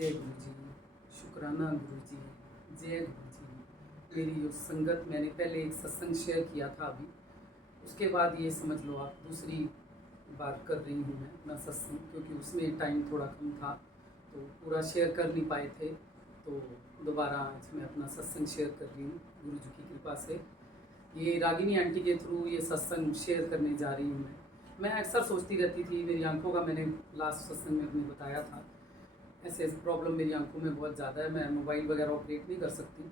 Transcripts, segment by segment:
जय गुरु जी, शुक्राना गुरु जी, जय गुरु जी। मेरी जो संगत मैंने पहले एक सत्संग शेयर किया था अभी, उसके बाद ये समझ लो आप दूसरी बार कर रही हूँ मैं अपना सत्संग, क्योंकि उसमें टाइम थोड़ा कम था तो पूरा शेयर कर नहीं पाए थे। तो दोबारा आज मैं अपना सत्संग शेयर कर रही हूँ गुरु जी की कृपा से। ये रागिनी आंटी के थ्रू ये सत्संग शेयर करने जा रही हूँ मैं अक्सर सोचती रहती थी, मेरी आंखों का मैंने लास्ट सत्संग में अपने बताया था, ऐसे प्रॉब्लम मेरी आंखों में बहुत ज़्यादा है, मैं मोबाइल वगैरह ऑपरेट नहीं कर सकती।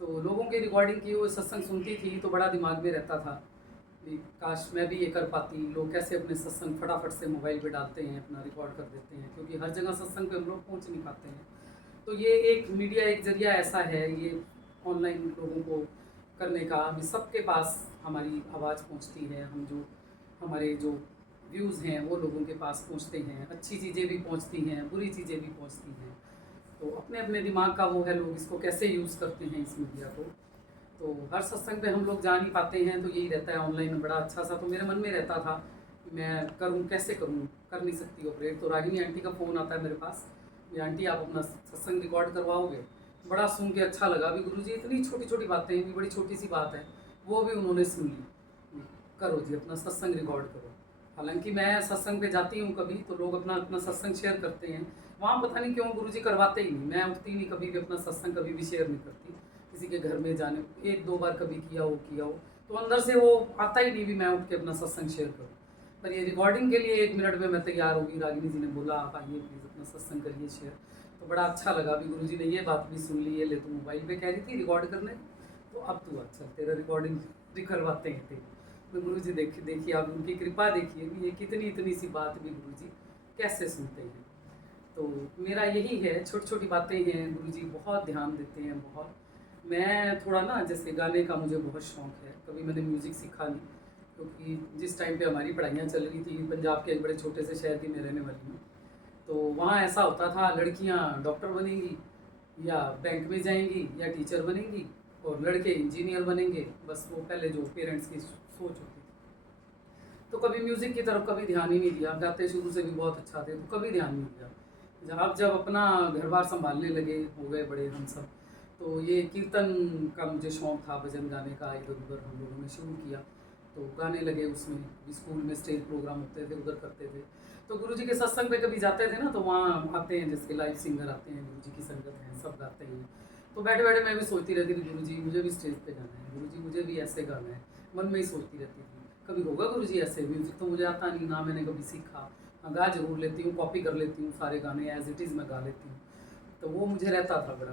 तो लोगों की रिकॉर्डिंग की वो सत्संग सुनती थी तो बड़ा दिमाग में रहता था कि काश मैं भी ये कर पाती। लोग कैसे अपने सत्संग फटाफट से मोबाइल पे डालते हैं, अपना रिकॉर्ड कर देते हैं, क्योंकि हर जगह सत्संग पे हम लोग पहुंच नहीं पाते हैं। तो ये एक मीडिया एक जरिया ऐसा है, ये ऑनलाइन लोगों को करने का, अभी सबके पास हमारी आवाज़ पहुंचती है, हम जो हमारे जो व्यूज़ हैं वो लोगों के पास पहुंचते हैं, अच्छी चीज़ें भी पहुंचती हैं, बुरी चीज़ें भी पहुंचती हैं। तो अपने अपने दिमाग का वो है, लोग इसको कैसे यूज़ करते हैं इस मीडिया को। तो हर सत्संग पे हम लोग जा नहीं पाते हैं, तो यही रहता है ऑनलाइन बड़ा अच्छा सा। तो मेरे मन में रहता था कि मैं करूँ, कैसे करूँ, कर नहीं सकती ऑपरेट। तो रागिनी आंटी का फ़ोन आता है मेरे पास, ये आंटी आप अपना सत्संग रिकॉर्ड करवाओगे। बड़ा सुन के अच्छा लगा, अभी गुरु जी इतनी छोटी छोटी बातें, ये बड़ी छोटी सी बात है, वो भी उन्होंने सुन ली। करो जी अपना सत्संग रिकॉर्ड करो। हालांकि मैं सत्संग पे जाती हूँ कभी, तो लोग अपना अपना सत्संग शेयर करते हैं, वहाँ पता नहीं क्यों गुरुजी करवाते ही नहीं। मैं उठती नहीं कभी भी अपना सत्संग, कभी भी शेयर नहीं करती किसी के घर में जाने। एक दो बार कभी किया हो तो अंदर से वो आता ही नहीं भी मैं उठ के अपना सत्संग शेयर करूँ। पर ये रिकॉर्डिंग के लिए 1 मिनट में मैं तैयार होगी। रागिनी जी ने बोला आप आइए प्लीज़ अपना सत्संग करिए शेयर, तो बड़ा अच्छा लगा। अभी गुरु जी ने ये बात भी सुन ली है, ले तू मोबाइल पे कह रही थी रिकॉर्ड करने, तो अब तू अच्छा तेरा रिकॉर्डिंग भी करवाते हैं तेरी। तो गुरु जी देखिए आप उनकी कृपा देखिए कि ये कितनी इतनी सी बात भी गुरु जी कैसे सुनते हैं। तो मेरा यही है, छोटी छोटी बातें हैं, गुरु जी बहुत ध्यान देते हैं बहुत। मैं थोड़ा ना जैसे गाने का मुझे बहुत शौक़ है, कभी मैंने म्यूज़िक सीखा नहीं, क्योंकि जिस टाइम पे हमारी पढ़ाइयाँ चल रही थी, पंजाब के एक बड़े छोटे से शहर की मैं रहने वाली हूँ, तो वहाँ ऐसा होता था लड़कियाँ डॉक्टर बनेंगी या बैंक में जाएंगी या टीचर बनेंगी, और लड़के इंजीनियर बनेंगे। बस वो पहले जो पेरेंट्स की सोच होती थी। तो कभी म्यूज़िक की तरफ कभी ध्यान ही नहीं दिया, गाते शुरू से भी बहुत अच्छा थे तो कभी ध्यान नहीं दिया। जब अपना घर बार संभालने लगे, हो गए बड़े हम सब, तो ये कीर्तन का मुझे शौक़ था, भजन गाने का। इधर उधर हम लोगों ने शुरू किया तो गाने लगे उसमें भी। स्कूल में स्टेज प्रोग्राम होते थे, उधर करते थे। तो गुरु जी के सत्संग पे कभी जाते थे ना, तो वहाँ आते हैं जैसे लाइव सिंगर आते हैं, गुरु जी की संगत है, सब गाते हैं। तो बैठे बैठे मैं भी सोचती रहती थी गुरु जी मुझे भी स्टेज पे गाना है, गुरु जी मुझे भी ऐसे गाना है, मन में ही सोचती रहती थी। कभी होगा गुरु जी ऐसे। म्यूज़िक तो मुझे आता नहीं, ना मैंने कभी सीखा। हाँ, गा जरूर लेती हूँ, कॉपी कर लेती हूँ, सारे गाने एज इट इज़ मैं गा लेती हूँ। तो वो मुझे रहता था बड़ा।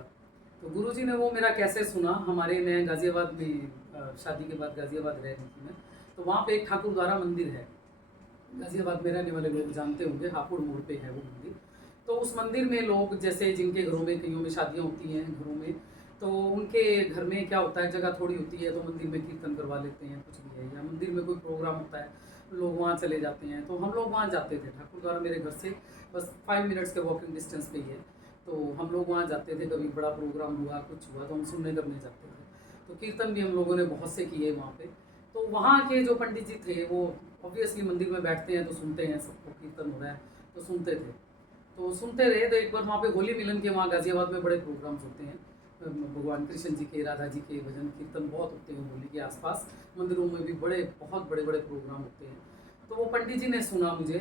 तो गुरु जी ने वो मेरा कैसे सुना, हमारे मैं गाज़ियाबाद में शादी के बाद गाज़ियाबाद रह रही थी मैं, तो वहाँ पे एक ठाकुरद्वारा मंदिर है। गाज़ियाबाद में रहने वाले लोग जानते होंगे, हापुड़ मोड़ पे है वो मंदिर। तो उस मंदिर में लोग जैसे जिनके घरों में, कईयों में शादियाँ होती हैं घरों में, तो उनके घर में क्या होता है, जगह थोड़ी होती है तो मंदिर में कीर्तन करवा लेते हैं, कुछ भी है, या मंदिर में कोई प्रोग्राम होता है लोग वहाँ चले जाते हैं। तो हम लोग वहाँ जाते थे, ठाकुरद्वारा मेरे घर से बस 5 मिनट्स के वॉकिंग डिस्टेंस पे ही है। तो हम लोग वहाँ जाते थे, कभी बड़ा प्रोग्राम हुआ, कुछ हुआ तो हम सुनने करने जाते थे। तो कीर्तन भी हम लोगों ने बहुत से किए वहाँ पे। तो वहाँ के जो पंडित जी थे वो ऑब्वियसली मंदिर में बैठते हैं तो सुनते हैं, सबको कीर्तन हो रहा है तो सुनते थे। तो सुनते रहे तो एक बार वहाँ पे होली मिलन के, वहाँ गाज़ियाबाद में बड़े प्रोग्राम्स होते हैं, भगवान कृष्ण जी के, राधा जी के भजन कीर्तन बहुत होते हैं होली के आसपास। मंदिरों में भी बड़े बहुत बड़े बड़े प्रोग्राम होते हैं। तो वो पंडित जी ने सुना मुझे,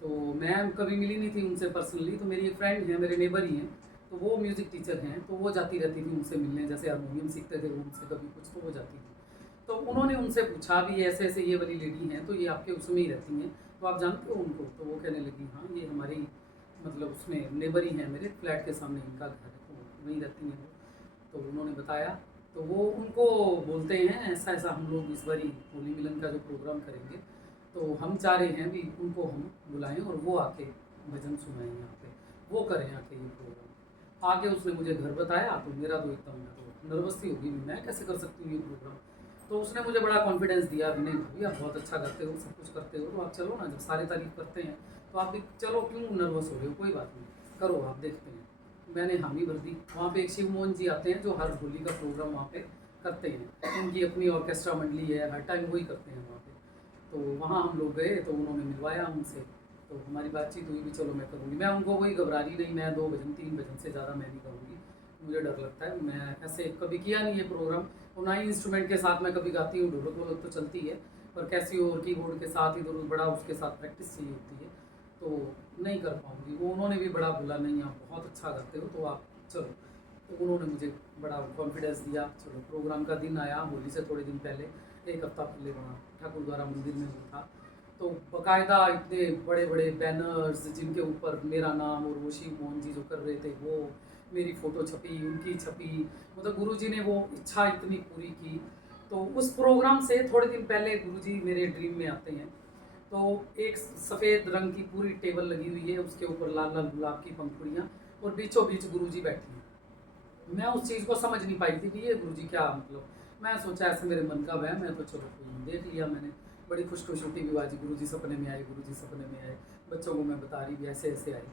तो मैं कभी मिली नहीं थी उनसे पर्सनली, तो मेरी एक फ्रेंड है, मेरे नेबर ही हैं, तो वो म्यूज़िक टीचर हैं, तो वो जाती रहती थी उनसे मिलने, जैसे हारमोनियम सीखते थे वो उनसे कभी कुछ, तो वो जाती थी। तो उन्होंने उनसे पूछा भी ऐसे ऐसे ये वाली लेडी हैं, तो ये आपके उसमें ही रहती हैं, तो आप जानते हो उनको? तो वो कहने लगी हाँ ये हमारी मतलब उसमें नेबर ही हैं, मेरे फ्लैट के सामने इनका घर है, तो वहीं रहती हैं वो। तो उन्होंने बताया, तो वो उनको बोलते हैं ऐसा ऐसा हम लोग इस बारी होली मिलन का जो प्रोग्राम करेंगे, तो हम चाह रहे हैं भी उनको हम बुलाएं और वो आके भजन सुनाएं यहाँ पे, वो करें आके ये प्रोग्राम। आके उसने मुझे घर बताया, तो मेरा तो एकदम, मैं तो नर्वस ही होगी, मैं कैसे कर सकती हूँ ये प्रोग्राम। तो उसने मुझे बड़ा कॉन्फिडेंस दिया, नहीं भाभी आप बहुत अच्छा करते हो, सब कुछ करते हो, तो आप चलो ना, जब सारे तारीफ करते हैं तो आप भी चलो, क्यों नर्वस हो रहे हो, कोई बात नहीं, करो आप, देखते हैं। मैंने हामी भर दी। वहाँ पे एक शिव मोहन जी आते हैं जो हर होली का प्रोग्राम वहाँ पे करते हैं, उनकी अपनी ऑर्केस्ट्रा मंडली है, हर टाइम वही करते हैं वहाँ पे। तो वहाँ हम लोग गए तो उन्होंने मिलवाया उनसे, तो हमारी बातचीत हुई भी, चलो मैं करूँगी। मैं उनको वही घबरा रही नहीं, मैं 2 भजन 3 भजन से ज़्यादा मैं नहीं गाऊँगी, मुझे डर लगता है। मैं ऐसे कभी किया नहीं ये प्रोग्राम, और ना ही इंस्ट्रूमेंट के साथ मैं कभी गाती हूँ। ढोलक वोलक तो चलती है, पर कैसियो और कीबोर्ड के साथ इधर उधर बड़ा उसके साथ प्रैक्टिस चाहिए होती है, तो नहीं कर पाऊँगी। वो उन्होंने भी बड़ा बोला, नहीं आप बहुत अच्छा गाते हो, तो आप चलो। तो उन्होंने मुझे बड़ा कॉन्फिडेंस दिया। चलो प्रोग्राम का दिन आया, होली से थोड़े दिन पहले, 1 हफ्ता पहले वहाँ ठाकुर द्वारा मंदिर में वो था। तो बाकायदा इतने बड़े बड़े बैनर्स जिनके ऊपर मेरा नाम और वो शिव मोहन जी जो कर रहे थे वो, मेरी फ़ोटो छपी, उनकी छपी, मतलब गुरुजी ने वो इच्छा इतनी पूरी की। तो उस प्रोग्राम से थोड़े दिन पहले गुरुजी मेरे ड्रीम में आते हैं। तो एक सफ़ेद रंग की पूरी टेबल लगी हुई है, उसके ऊपर लाल लाल गुलाब की पंखुड़ियाँ, और बीचों बीच गुरुजी बैठी हैं। मैं उस चीज़ को समझ नहीं पाई थी कि ये गुरुजी क्या मतलब। मैं सोचा ऐसे मेरे मन का वहम है, तो चलो कोई देख लिया मैंने। बड़ी खुशखुशूटी भी बाजी, गुरुजी सपने में आए, गुरुजी सपने में आए। बच्चों को मैं बता रही भी ऐसे ऐसे आई।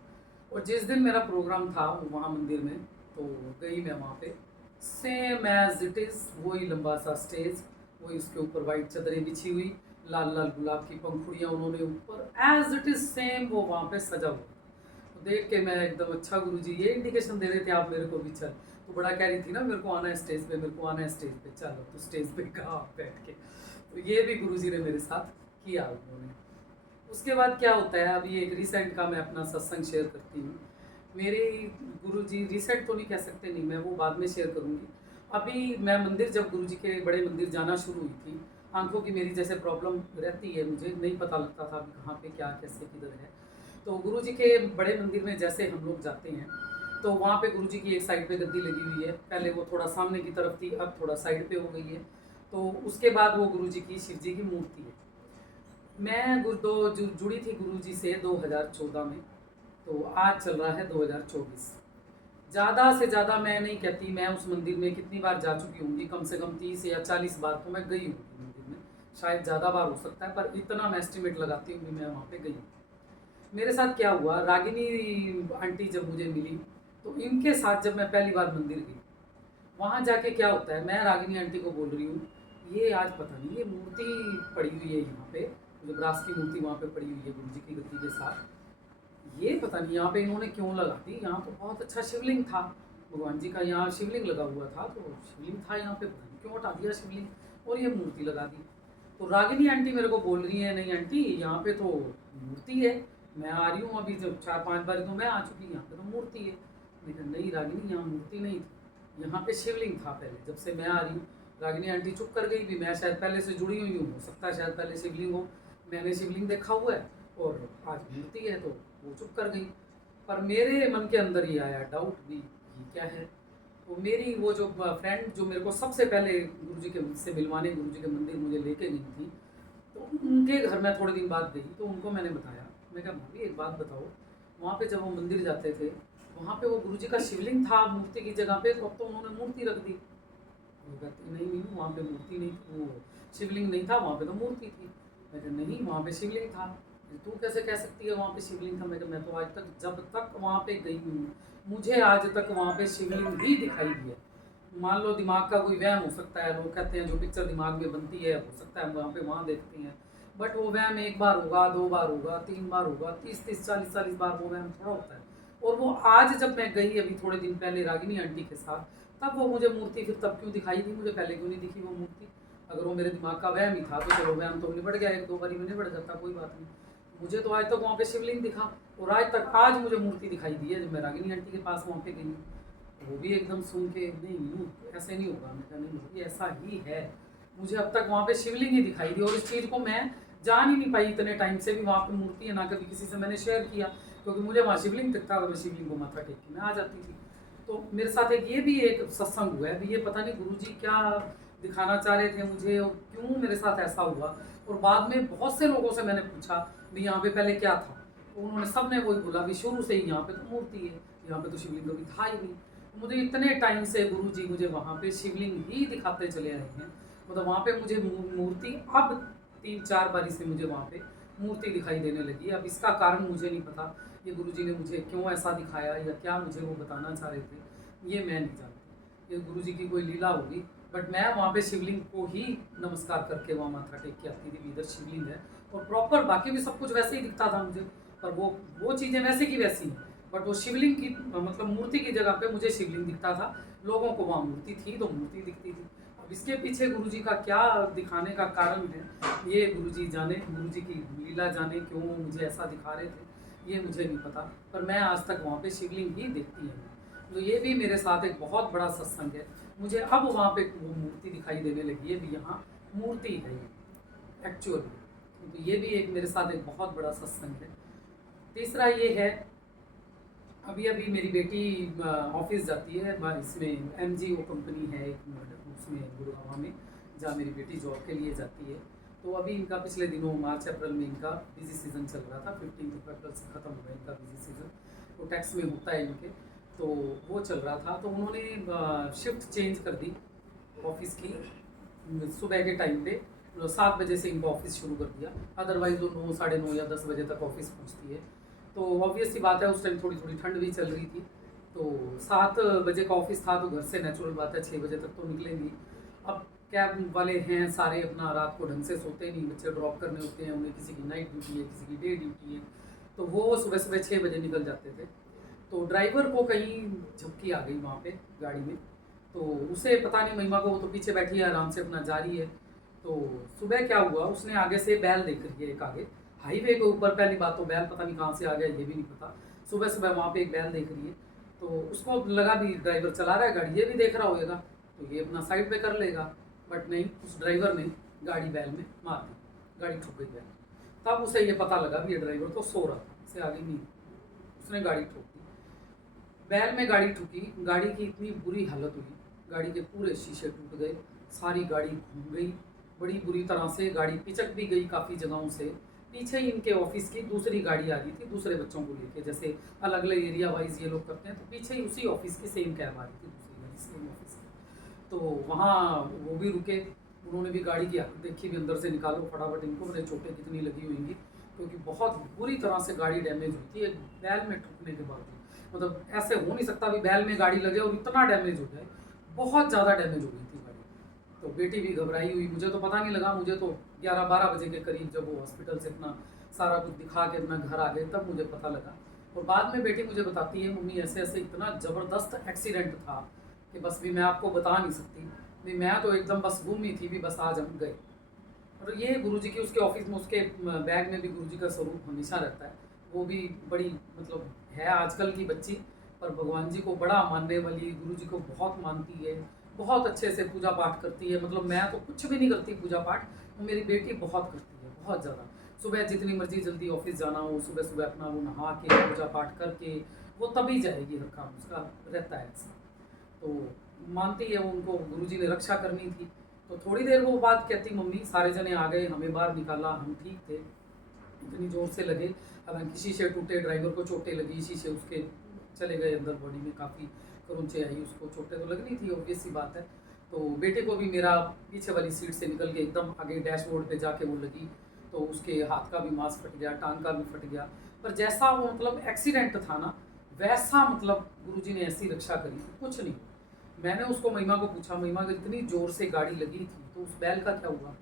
और जिस दिन मेरा प्रोग्राम था वहाँ मंदिर में, तो गई मैं वहाँ पे, सेम एज इट इज़ वही लंबा सा स्टेज, वही उसके ऊपर वाइट चादरें बिछी हुई, लाल लाल गुलाब की पंखुड़ियाँ उन्होंने ऊपर एज इट इज़ सेम वो वहाँ पे सजा हुआ। तो देख के मैं एकदम, अच्छा गुरुजी ये इंडिकेशन दे रहे थे आप मेरे को भी, चल तो बड़ा कह रही थी ना मेरे को आना है स्टेज पे, मेरे को आना है स्टेज पे, चलो तो स्टेज पे कहा आप बैठ के। तो ये भी गुरुजी ने मेरे साथ किया उन्होंने। उसके बाद क्या होता है, अभी एक रिसेंट का मैं अपना सत्संग शेयर करती हूँ। मेरे गुरुजी, रिसेंट तो नहीं कह सकते, नहीं, मैं वो बाद में शेयर करूँगी। अभी मैं मंदिर, जब गुरुजी के बड़े मंदिर जाना शुरू हुई थी, आंखों की मेरी जैसे प्रॉब्लम रहती है, मुझे नहीं पता लगता था अभी कहाँ पे क्या कैसे किधर है। तो गुरुजी के बड़े मंदिर में जैसे हम लोग जाते हैं, तो वहाँ पे गुरुजी की एक साइड पे गद्दी लगी हुई है। पहले वो थोड़ा सामने की तरफ थी, अब थोड़ा साइड पे हो गई है। तो उसके बाद वो गुरुजी की, शिव जी की मूर्ति है। मैं जुड़ी थी गुरुजी से 2014 में, तो आज चल रहा है 2024। ज़्यादा से ज़्यादा मैं नहीं कहती, मैं उस मंदिर में कितनी बार जा चुकी होंगी, कम से कम 30 या 40 बार तो मैं गई हूँ मंदिर में। शायद ज़्यादा बार हो सकता है, पर इतना मैं एस्टिमेट लगाती हूँ कि मैं वहाँ पे गई हूँ। मेरे साथ क्या हुआ, रागिनी आंटी जब मुझे मिली, तो इनके साथ जब मैं पहली बार मंदिर गई, वहाँ जाके क्या होता है, मैं रागिनी आंटी को बोल रही हूँ, ये आज पता नहीं ये मूर्ति पड़ी हुई है यहाँ पे, जो ब्रास की मूर्ति वहाँ पे पड़ी हुई है गुरु जी की गद्दी के साथ, ये पता नहीं यहाँ पे इन्होंने क्यों लगा दी। यहाँ तो बहुत अच्छा शिवलिंग था भगवान जी का, यहाँ शिवलिंग लगा हुआ था, तो शिवलिंग था यहाँ पे, पता नहीं क्यों हटा दिया शिवलिंग और ये मूर्ति लगा दी। तो रागिनी आंटी मेरे को बोल रही है, नहीं आंटी यहाँ पे तो मूर्ति है, मैं आ रही हूँ अभी, जब 4-5 बार तो मैं आ चुकी, यहाँ पे तो मूर्ति है। लेकिन नहीं रागिनी, यहाँ मूर्ति नहीं थी, यहाँ पे शिवलिंग था पहले, जब से मैं आ रही हूँ। रागिनी आंटी चुप कर गई भी, मैं शायद पहले से जुड़ी हुई हूँ, हो सकता है शायद पहले शिवलिंग हो, मैंने शिवलिंग देखा हुआ है और आज मूर्ति है, तो वो चुप कर गई। पर मेरे मन के अंदर ये आया डाउट भी, ये क्या है। तो मेरी वो जो फ्रेंड जो मेरे को सबसे पहले गुरुजी के से मिलवाने गुरुजी के मंदिर मुझे लेके गई थी, तो उनके घर में थोड़े दिन बाद गई, तो उनको मैंने बताया, मैं कहा भाभी एक बात बताओ, वहाँ पे जब वो मंदिर जाते थे, वहाँ पे वो गुरुजी का शिवलिंग था मूर्ति की जगह पे, तो अब तो उन्होंने मूर्ति रख दी। वो कहती नहीं नहीं, वहाँ पे मूर्ति नहीं थी, वो शिवलिंग नहीं था, वहाँ पे तो मूर्ति थी। मैं कहा नहीं, वहाँ पे शिवलिंग था। तू कैसे कह सकती है वहाँ पे शिवलिंग था। मैं तो आज तक, जब तक वहाँ पे गई हूँ, मुझे आज तक वहाँ पे शिवलिंग ही दिखाई दी है। मान लो दिमाग का कोई वहम हो सकता है, लोग कहते हैं जो पिक्चर दिमाग में बनती है, हो सकता है वहाँ पे वहाँ देखते हैं, बट वो वहम 1 बार होगा, 2 बार होगा, 3 बार होगा, 30-30, 40-40 बार वो वहम थोड़ा होता है। और वो आज जब मैं गई अभी थोड़े दिन पहले रागिनी आंटी के साथ, तब वो मुझे मूर्ति फिर तब क्यों दिखाई दी, मुझे पहले क्यों नहीं दिखी वो मूर्ति। अगर वो मेरे दिमाग का वहम ही था, तो चलो वहम तो निबट गया, 1-2 बारी में निबट जाता, कोई बात नहीं। मुझे तो आज तक वहाँ पे शिवलिंग दिखा, और आज मुझे मूर्ति दिखाई दी है जब मैं रागिनी आंटी के पास वहाँ पे गई हूँ। वो भी एकदम सुन के, नहीं यूँ ऐसे नहीं होगा, मैं कहा नहीं ये ऐसा ही है। मुझे अब तक वहाँ पे शिवलिंग ही दिखाई दी, और इस चीज़ को मैं जान ही नहीं पाई इतने टाइम से भी वहाँ पे मूर्ति है, ना कभी किसी से मैंने शेयर किया, क्योंकि मुझे वहाँ शिवलिंग दिखता था, मैं शिवलिंग को माथा टेक के मैं आ जाती थी। तो मेरे साथ ये भी एक सत्संग हुआ है अभी, ये पता नहीं गुरुजी क्या दिखाना चाह रहे थे मुझे और क्यों मेरे साथ ऐसा हुआ। और बाद में बहुत से लोगों से मैंने पूछा भी यहाँ पे पहले क्या था, तो उन्होंने सब ने वही बोला भी शुरू से ही यहाँ पे तो मूर्ति है, यहाँ पे तो शिवलिंग कभी था ही नहीं। मुझे इतने टाइम से गुरुजी मुझे वहाँ पे शिवलिंग ही दिखाते चले आए हैं, मतलब वहाँ पे मुझे मूर्ति अब 3-4 बारी से मुझे वहाँ पे मूर्ति दिखाई देने लगी। अब इसका कारण मुझे नहीं पता, ये गुरुजी ने मुझे क्यों ऐसा दिखाया या क्या मुझे वो बताना चाह रहे थे, ये मैं नहीं जानती। ये गुरुजी की कोई लीला होगी, बट मैं वहाँ पे शिवलिंग को ही नमस्कार करके वहाँ माथा टेक के आती थी, इधर शिवलिंग है और प्रॉपर बाकी भी सब कुछ वैसे ही दिखता था मुझे। पर वो चीज़ें वैसे की वैसी हैं, बट वो शिवलिंग की मतलब मूर्ति की जगह पे मुझे शिवलिंग दिखता था, लोगों को वहाँ मूर्ति थी तो मूर्ति दिखती थी। अब इसके पीछे गुरुजी का क्या दिखाने का कारण है, ये गुरुजी जाने, गुरुजी की लीला जाने, क्यों मुझे ऐसा दिखा रहे थे, ये मुझे नहीं पता। पर मैं आज तक वहाँ पे शिवलिंग ही देखती है। तो ये भी मेरे साथ एक बहुत बड़ा सत्संग है। मुझे अब वहाँ पे वो मूर्ति दिखाई देने लगी है, भी यहाँ मूर्ति है ये एक्चुअल में। तो ये भी एक मेरे साथ एक बहुत बड़ा सत्संग है। तीसरा ये है, अभी अभी मेरी बेटी ऑफिस जाती है, इसमें MGO कंपनी है एक उसमें गुड़गांव में, जहाँ मेरी बेटी जॉब के लिए जाती है। तो अभी इनका पिछले दिनों मार्च अप्रैल में इनका बिजी सीज़न चल रहा था, 15 अप्रैल से ख़त्म हुआ इनका बिजी सीज़न। तो टैक्स में होता है इनके, तो वो चल रहा था। तो उन्होंने शिफ्ट चेंज कर दी ऑफिस की, सुबह के टाइम पे 7 बजे से इनका ऑफिस शुरू कर दिया। अदरवाइज़ वो 9, साढ़े 9 या 10 बजे तक ऑफिस पहुँचती है। तो ऑब्वियस सी बात है, उस टाइम थोड़ी थोड़ी ठंड भी चल रही थी। तो 7 बजे का ऑफिस था, तो घर से नेचुरल बात है 6 बजे तक तो निकलेंगी। अब कैब वाले हैं सारे अपना रात को ढंग से सोते नहीं, बच्चे ड्रॉप करने होते हैं, उन्हें किसी की नाइट ड्यूटी है, किसी की डे ड्यूटी है, तो वो सुबह सुबह 6 बजे निकल जाते थे। तो ड्राइवर को कहीं झपकी आ गई वहाँ पे गाड़ी में, तो उसे पता नहीं, महिमा को, वो तो पीछे बैठी है आराम से अपना जा रही है। तो सुबह क्या हुआ, उसने आगे से बैल देख रही है एक आगे हाईवे के ऊपर। पहली बात तो बैल पता नहीं कहाँ से आ गया, ये भी नहीं पता। सुबह सुबह वहाँ पे एक बैल देख रही है, तो उसको लगा भी ड्राइवर चला रहा है गाड़ी, ये भी देख रहा होगा तो ये अपना साइड पे कर लेगा। बट नहीं, उस ड्राइवर ने गाड़ी बैल में मार दी, गाड़ी ठुक गई बैल। तब उसे ये पता लगा भी ये ड्राइवर तो सो रहा था, इसे आगे नहीं, उसने गाड़ी ठोक दी। बैल में गाड़ी ठुकी, गाड़ी की इतनी बुरी हालत हुई, गाड़ी के पूरे शीशे टूट गए, सारी गाड़ी घूम गई बड़ी बुरी तरह से, गाड़ी पिचक भी गई काफ़ी जगहों से। पीछे ही इनके ऑफिस की दूसरी गाड़ी आ रही थी दूसरे बच्चों को लेके, जैसे अलग अलग एरिया वाइज ये लोग करते हैं, तो पीछे ही उसी ऑफिस की सेम कैब आ रही थी, दूसरी गाड़ी सेम ऑफिस की। तो वहाँ वो भी रुके, उन्होंने भी गाड़ी की हालत देखी भी, अंदर से निकालो फटाफट इनको, मेरे चोटें कितनी लगी हुई, क्योंकि बहुत बुरी तरह से गाड़ी डैमेज हुई थी एक बैल में ठुकने के बाद। मतलब ऐसे हो नहीं सकता भी बैल में गाड़ी लगे और इतना डैमेज हो जाए, बहुत ज़्यादा डैमेज हो गई थी गाड़ी। तो बेटी भी घबराई हुई, मुझे तो पता नहीं लगा, मुझे तो 11-12 बजे के करीब जब वो हॉस्पिटल से अपना सारा कुछ दिखा के अपना घर आ गए तब मुझे पता लगा। और बाद में बेटी मुझे बताती है, मम्मी ऐसे ऐसे इतना ज़बरदस्त एक्सीडेंट था कि बस भी मैं आपको बता नहीं सकती, भी मैं तो एकदम बस गुम ही थी भी, बस आज हम गए। और ये गुरुजी की उसके ऑफिस में उसके बैग में भी गुरुजी का स्वरूप हमेशा रहता है। वो भी बड़ी मतलब है आजकल की बच्ची, पर भगवान जी को बड़ा मानने वाली, गुरुजी को बहुत मानती है, बहुत अच्छे से पूजा पाठ करती है। मतलब मैं तो कुछ भी नहीं करती पूजा पाठ, वो मेरी बेटी बहुत करती है, बहुत ज़्यादा। सुबह जितनी मर्जी जल्दी ऑफिस जाना हो, सुबह सुबह अपना वो नहा के पूजा पाठ करके वो तभी जाएगी, हर काम उसका रहता है ऐसा। तो मानती है वो, उनको गुरुजी ने रक्षा करनी थी। तो थोड़ी देर वो बात कहती, मम्मी सारे जने आ गए, हमें बाहर निकाला, हम ठीक थे, इतनी ज़ोर से लगे, हालांकि शीशे टूटे, ड्राइवर को चोटें लगी, शीशे उसके चले गए अंदर, बॉडी में काफ़ी क्रंचे आई, उसको चोटें तो लगनी थी, ऑब्वियस सी बात है। तो बेटे को भी मेरा पीछे वाली सीट से निकल के एकदम आगे डैशबोर्ड पे जाके वो लगी, तो उसके हाथ का भी मांस फट गया, टांग का भी फट गया। पर जैसा वो मतलब एक्सीडेंट था ना, वैसा मतलब गुरुजी ने ऐसी रक्षा करी, कुछ नहीं। मैंने उसको महिमा को पूछा, महिमा को इतनी ज़ोर से गाड़ी लगी थी तो उस बैल का क्या हुआ?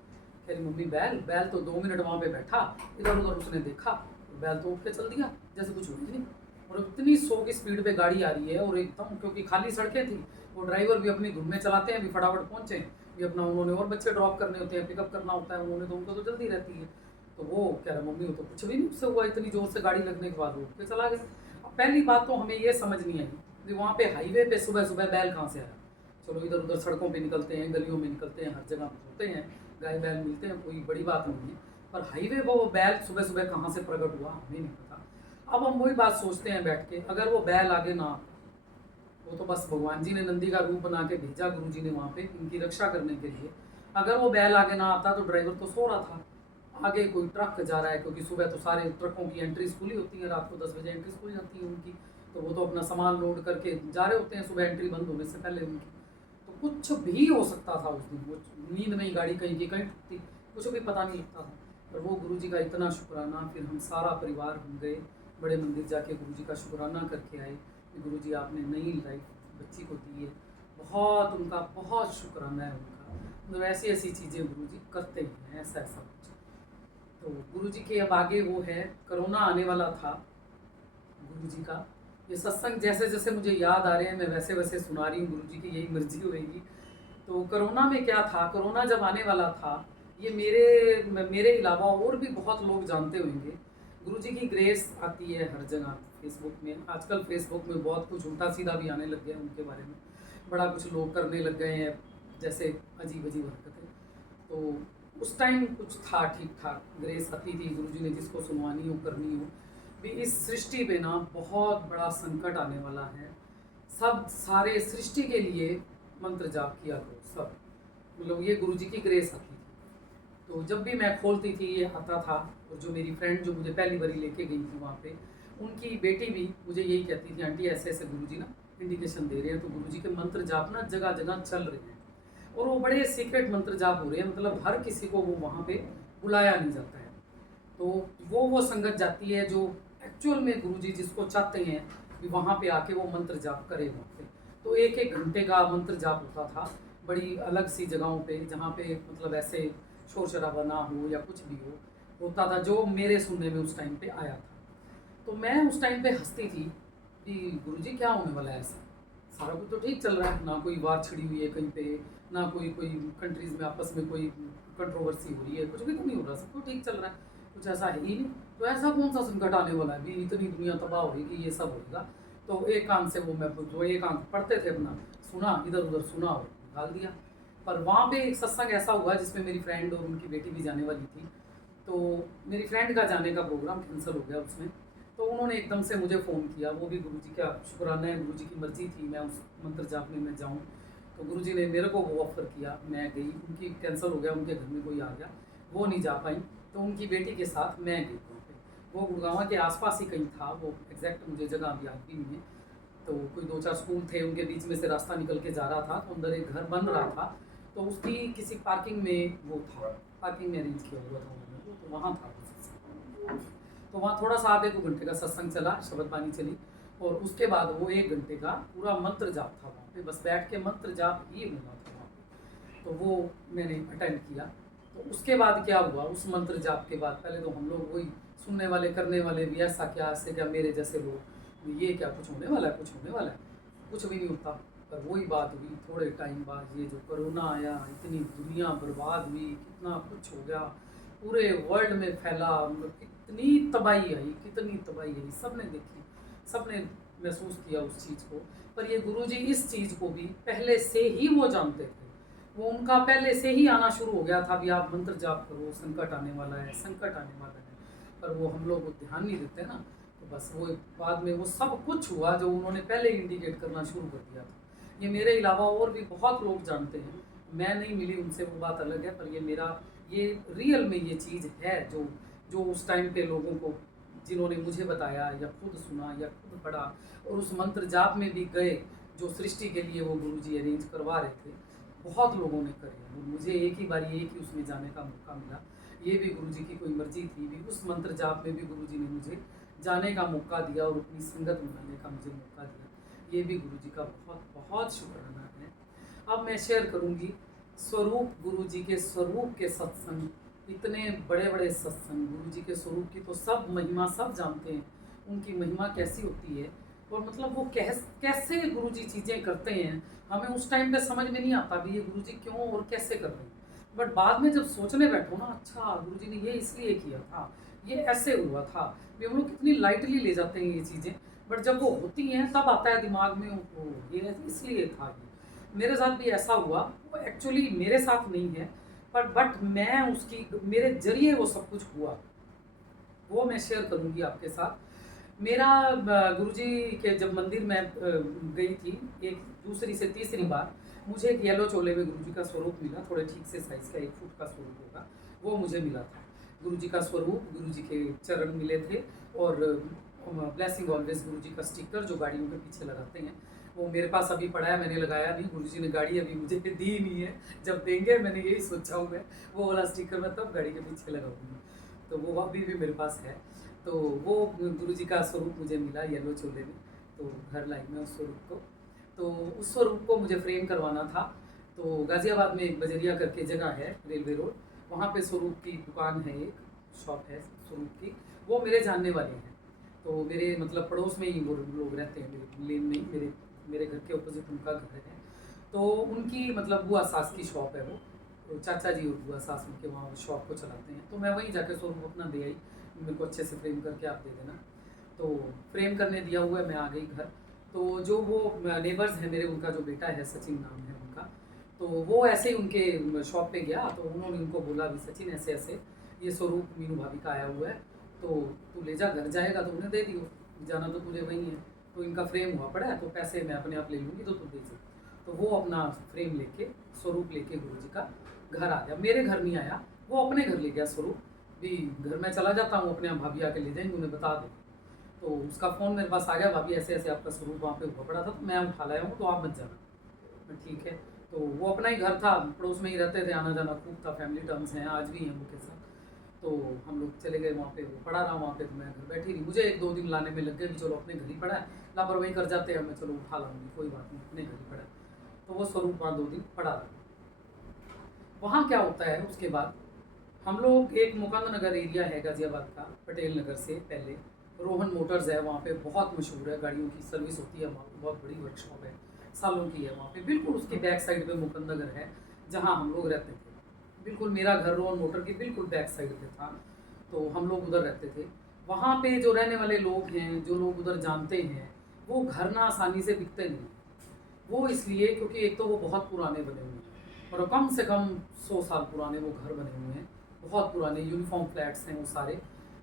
कह रही मम्मी बैल बैल तो 2 मिनट वहाँ पे बैठा, इधर उधर उसने देखा, तो बैल तो उठ के चल दिया जैसे कुछ हुई नहीं। और इतनी 100 की स्पीड पे गाड़ी आ रही है, और एकदम क्योंकि खाली सड़कें थी, वो ड्राइवर भी अपनी धुन में चलाते हैं, भी फटाफट पहुँचे भी अपना, उन्होंने और बच्चे ड्रॉप करने होते हैं, पिकअप करना होता है उन्होंने, तो उनको तो जल्दी रहती है। तो वो कह रहा मम्मी वो तो कुछ भी नहीं उससे हुआ, इतनी ज़ोर से गाड़ी लगने के बाद वो उठ के चला गया। अब पहली बात तो हमें ये समझ नहीं आई कि वहाँ पे हाईवे पे सुबह सुबह बैल कहाँ से आया। चलो इधर उधर सड़कों पे निकलते हैं, गलियों में निकलते हैं, हर जगह पे होते हैं, गाय बैल मिलते हैं, कोई बड़ी बात नहीं है। पर हाईवे पर वो बैल सुबह सुबह कहाँ से प्रकट हुआ हमें नहीं पता। अब हम वही बात सोचते हैं बैठ के, अगर वो बैल आगे ना, वो तो बस भगवान जी ने नंदी का रूप बना के भेजा गुरु जी ने वहाँ पे इनकी रक्षा करने के लिए। अगर वो बैल आगे ना आता तो ड्राइवर तो सो रहा था, आगे कोई ट्रक जा रहा है, क्योंकि सुबह तो सारे ट्रकों की एंट्री खुली होती है, रात को 10 बजे एंट्री खुल जाती है उनकी, तो वो तो अपना सामान लोड करके जा रहे होते हैं सुबह एंट्री बंद होने से पहले उनकी। तो कुछ भी हो सकता था उस दिन, वो नींद नहीं, गाड़ी कहीं की कहीं ठुकती, कुछ भी पता नहीं लगता था। पर वो गुरुजी का इतना शुक्राना, फिर हम सारा परिवार हम गए बड़े मंदिर जाके गुरुजी का शुक्राना करके आए कि गुरुजी आपने नई लाइफ बच्ची को दी है, बहुत उनका बहुत शुक्राना है उनका। मतलब ऐसी ऐसी चीज़ें गुरुजी करते हैं, ऐसा ऐसा कुछ। तो गुरुजी के अब आगे वो है, कोरोना आने वाला था गुरुजी का। ये सत्संग जैसे जैसे मुझे याद आ रहे हैं मैं वैसे वैसे सुना रही हूँ, गुरुजी की यही मर्जी होगी। तो कोरोना में क्या था, कोरोना जब आने वाला था, ये मेरे अलावा और भी बहुत लोग जानते होंगे। गुरुजी की ग्रेस आती है हर जगह फेसबुक में। आजकल फेसबुक में बहुत कुछ उल्टा सीधा भी आने लग गया उनके बारे में, बड़ा कुछ लोग करने लग गए हैं जैसे अजीब अजीब हरकतें। तो उस टाइम कुछ था ठीक ठाक, ग्रेस आती थी, गुरुजी ने जिसको सुनवानी हो करनी हो भी। इस सृष्टि पे ना बहुत बड़ा संकट आने वाला है, सब सारे सृष्टि के लिए मंत्र जाप किया करो सब, मतलब ये गुरुजी की ग्रेस आती थी। तो जब भी मैं खोलती थी ये आता था। और जो मेरी फ्रेंड जो मुझे पहली बारी लेके गई थी वहाँ पे, उनकी बेटी भी मुझे यही कहती थी, आंटी ऐसे ऐसे गुरुजी ना इंडिकेशन दे रहे हैं, तो गुरुजी के मंत्र जाप ना जगह जगह चल रहे हैं और वो बड़े सीक्रेट मंत्र जाप हो रहे हैं, मतलब हर किसी को वो वहाँ पे बुलाया नहीं जाता है। तो वो संगत जाती है जो एक्चुअल में गुरुजी जिसको चाहते हैं कि वहाँ पे आके वो मंत्र जाप करे वहाँ पे। तो एक एक घंटे का मंत्र जाप होता था बड़ी अलग सी जगहों पे, जहाँ पे मतलब ऐसे शोर शराबा ना हो या कुछ भी हो, होता था जो मेरे सुनने में उस टाइम पे आया था। तो मैं उस टाइम पे हंसती थी कि गुरुजी क्या होने वाला है ऐसा, सारा कुछ तो ठीक चल रहा है, ना कोई वार छिड़ी हुई है कहीं पे, ना कोई कोई कंट्रीज़ में आपस में कोई कंट्रोवर्सी हो रही है, कुछ भी तो नहीं हो रहा, सब कुछ ठीक चल रहा है, कुछ ऐसा है ही नहीं। तो ऐसा कौन सा संकट आने वाला है भी, इतनी दुनिया तबाह होगी, ये सब होगा। तो एक कान से वो मैं जो एक आंख पढ़ते थे अपना सुना, इधर उधर सुना और निकाल दिया। पर वहाँ पे एक सत्संग ऐसा हुआ जिसमें मेरी फ्रेंड और उनकी बेटी भी जाने वाली थी। तो मेरी फ्रेंड का जाने का प्रोग्राम कैंसिल हो गया उसमें। तो उन्होंने एकदम से मुझे फ़ोन किया, वो भी गुरुजी का शुक्राना है, गुरुजी की मर्ज़ी थी मैं उस मंत्र जाप में मैं जाऊँ। तो गुरुजी ने मेरे को वो ऑफ़र किया, मैं गई, उनकी कैंसिल हो गया, उनके घर में कोई आ गया, वो नहीं जा पाई। तो उनकी बेटी के साथ मैं गई वहाँ पे। वो गुड़गांव के आसपास ही कहीं था, वो एग्जैक्ट मुझे जगह अभी याद भी नहीं है। तो कोई 2-4 स्कूल थे, उनके बीच में से रास्ता निकल के जा रहा था, तो अंदर एक घर बन रहा था। तो उसकी किसी पार्किंग में वो था, पार्किंग में अरेंज किया हुआ था उन्होंने, तो वहाँ था वो सत्संग। तो वहाँ थोड़ा सा आधे 2 घंटे का सत्संग चला, शबद बानी चली और उसके बाद वो 1 घंटे का पूरा मंत्र जाप था वहाँ पे, बस बैठ के मंत्र जाप ही होना था वहाँ पे। तो वो मैंने अटेंड किया। तो उसके बाद क्या हुआ, उस मंत्र जाप के बाद पहले तो हम लोग वही सुनने वाले करने वाले भी, ऐसा क्या, ऐसे क्या, मेरे जैसे लोग, ये क्या कुछ होने वाला है, कुछ होने वाला है, कुछ भी नहीं होता। पर वही बात हुई थोड़े टाइम बाद, ये जो कोरोना आया, इतनी दुनिया बर्बाद हुई, कितना कुछ हो गया, पूरे वर्ल्ड में फैला, मतलब कितनी तबाही आई, कितनी तबाही आई, सब ने देखी, सब ने महसूस किया उस चीज़ को। पर ये गुरुजी इस चीज़ को भी पहले से ही वो जानते थे, वो उनका पहले से ही आना शुरू हो गया था भी आप मंत्र जाप करो, संकट आने वाला है, संकट आने वाला है। पर वो हम लोग को ध्यान नहीं देते ना, तो बस वो बाद में वो सब कुछ हुआ जो उन्होंने पहले इंडिकेट करना शुरू कर दिया था। ये मेरे अलावा और भी बहुत लोग जानते हैं, मैं नहीं मिली उनसे वो बात अलग है, पर ये मेरा ये रियल में ये चीज़ है जो जो उस टाइम पे लोगों को, जिन्होंने मुझे बताया या खुद सुना या खुद पढ़ा और उस मंत्र जाप में भी गए जो सृष्टि के लिए वो गुरुजी अरेंज करवा रहे थे, बहुत लोगों ने करे। मुझे एक ही बार एक ही उसमें जाने का मौका मिला, ये भी गुरुजी की कोई मर्जी थी भी, उस मंत्र जाप में भी गुरुजी ने मुझे जाने का मौका दिया और अपनी संगत बनाने का मुझे मौका दिया। ये भी गुरुजी का बहुत बहुत शुक्राना है। अब मैं शेयर करूँगी स्वरूप, गुरुजी के स्वरूप के सत्संग, इतने बड़े बड़े सत्संग, गुरुजी के स्वरूप की तो सब महिमा सब जानते हैं, उनकी महिमा कैसी होती है और मतलब वो कैसे गुरुजी चीज़ें करते हैं, हमें उस टाइम पे समझ में नहीं आता भी ये गुरुजी क्यों और कैसे कर रहे हैं। बट बाद में जब सोचने बैठो ना, अच्छा गुरुजी ने ये इसलिए किया था, ये ऐसे हुआ था, भी हम लोग कितनी लाइटली ले जाते हैं ये चीज़ें, बट जब वो होती हैं तब आता है दिमाग में, ओ ये इसलिए था। ये मेरे साथ भी ऐसा हुआ, वो एक्चुअली मेरे साथ नहीं है, पर बट मैं उसकी, मेरे जरिए वो सब कुछ हुआ, वो मैं शेयर करूँगी आपके साथ। मेरा गुरुजी के जब मंदिर में गई थी एक दूसरी से तीसरी बार, मुझे एक येलो चोले में गुरुजी का स्वरूप मिला, थोड़े ठीक से साइज़ का 1 फुट का स्वरूप होगा, वो मुझे मिला था। गुरुजी का स्वरूप, गुरुजी के चरण मिले थे और ब्लेसिंग ऑलवेज गुरुजी का स्टिकर जो गाड़ियों के पीछे लगाते हैं, वो मेरे पास अभी पड़ा है, मैंने लगाया नहीं, गुरुजी ने गाड़ी अभी मुझे दी नहीं है, जब देंगे मैंने यही सोचा हूँ मैं, वो वाला स्टिकर मैं तब गाड़ी के पीछे लगाऊंगी। तो वो अभी भी मेरे पास है। तो वो गुरुजी का स्वरूप मुझे मिला येलो चोले में, तो घर लाई मैं उस स्वरूप को। तो उस स्वरूप को मुझे फ्रेम करवाना था। तो गाज़ियाबाद में एक बजरिया करके जगह है, रेलवे रोड, वहाँ पे स्वरूप की दुकान है एक, शॉप है स्वरूप की, वो मेरे जानने वाले हैं। तो मेरे मतलब पड़ोस में ही वो लोग रहते हैं, मेरे लेन में ही, मेरे मेरे घर के ऑपोजिट उनका घर है। तो उनकी मतलब बुआ सास की शॉप है वो, तो चाचा जी और बुआ सास उनके वहाँ शॉप को चलाते हैं। तो मैं वहीं जाके स्वरूप अपना दे आई, मेरे को अच्छे से फ्रेम करके आप दे देना। तो फ्रेम करने दिया हुआ है, मैं आ गई घर। तो जो वो नेबर्स हैं मेरे, उनका जो बेटा है सचिन नाम है उनका, तो वो ऐसे ही उनके शॉप पे गया, तो उन्होंने उनको बोला भी सचिन ऐसे ऐसे ये स्वरूप मीनू भाभी का आया हुआ है, तो तू ले जा, घर जाएगा तो उन्हें दे दियो, जाना तो तुझे वही है। तो इनका फ्रेम हुआ पड़ा है, तो पैसे मैं अपने आप ले लूँगी, तो तू दे दे। तो वो अपना फ्रेम लेके, स्वरूप लेके गुरु जी का घर आ गया। मेरे घर नहीं आया, वो अपने घर ले गया स्वरूप, भी घर में चला जाता हूँ, अपने आप भाभी आके ले जाएंगे, उन्हें बता दो। तो उसका फ़ोन मेरे पास आ गया, भाभी ऐसे ऐसे आपका स्वरूप वहाँ पे हुआ पड़ा था, तो मैं उठा लाया हूँ, तो आप मत जाना। मैं ठीक है। तो वो अपना ही घर था, पड़ोस में ही रहते थे, आना जाना खूब था, फैमिली टर्म्स हैं, आज भी हैं उनके साथ। तो हम लोग चले गए वहाँ पे, वो पड़ा रहा वहाँ पे, तो मैं घर बैठी रही। मुझे 1-2 दिन लाने में लग गए, भी चलो अपने घर ही पड़ा है, लापरवाही कर जाते हैं, मैं चलो उठा लाऊंगी, कोई बात नहीं, अपने घर ही पड़ा है। तो वो स्वरूप वहाँ 2 दिन पड़ा रहा। वहाँ क्या होता है उसके बाद, हम लोग एक मुकंद नगर एरिया है गाजियाबाद का, पटेल नगर से पहले रोहन मोटर्स है, वहाँ पे बहुत मशहूर है, गाड़ियों की सर्विस होती है वहाँ पे, बहुत बड़ी वर्कशॉप है, सालों की है वहाँ पे। बिल्कुल उसकी बैक साइड पे मुकंद नगर है, जहाँ हम लोग रहते थे। बिल्कुल मेरा घर रोहन मोटर की बिल्कुल बैक साइड पे था, तो हम लोग उधर रहते थे। वहाँ पे जो रहने वाले लोग हैं, जो लोग उधर जानते हैं, वो घर ना आसानी से बिकते नहीं। वो इसलिए क्योंकि एक तो वो बहुत पुराने बने हुए हैं, और कम से कम 100 साल पुराने वो घर बने हुए हैं, बहुत पुराने यूनिफॉर्म फ्लैट्स हैं वो सारे।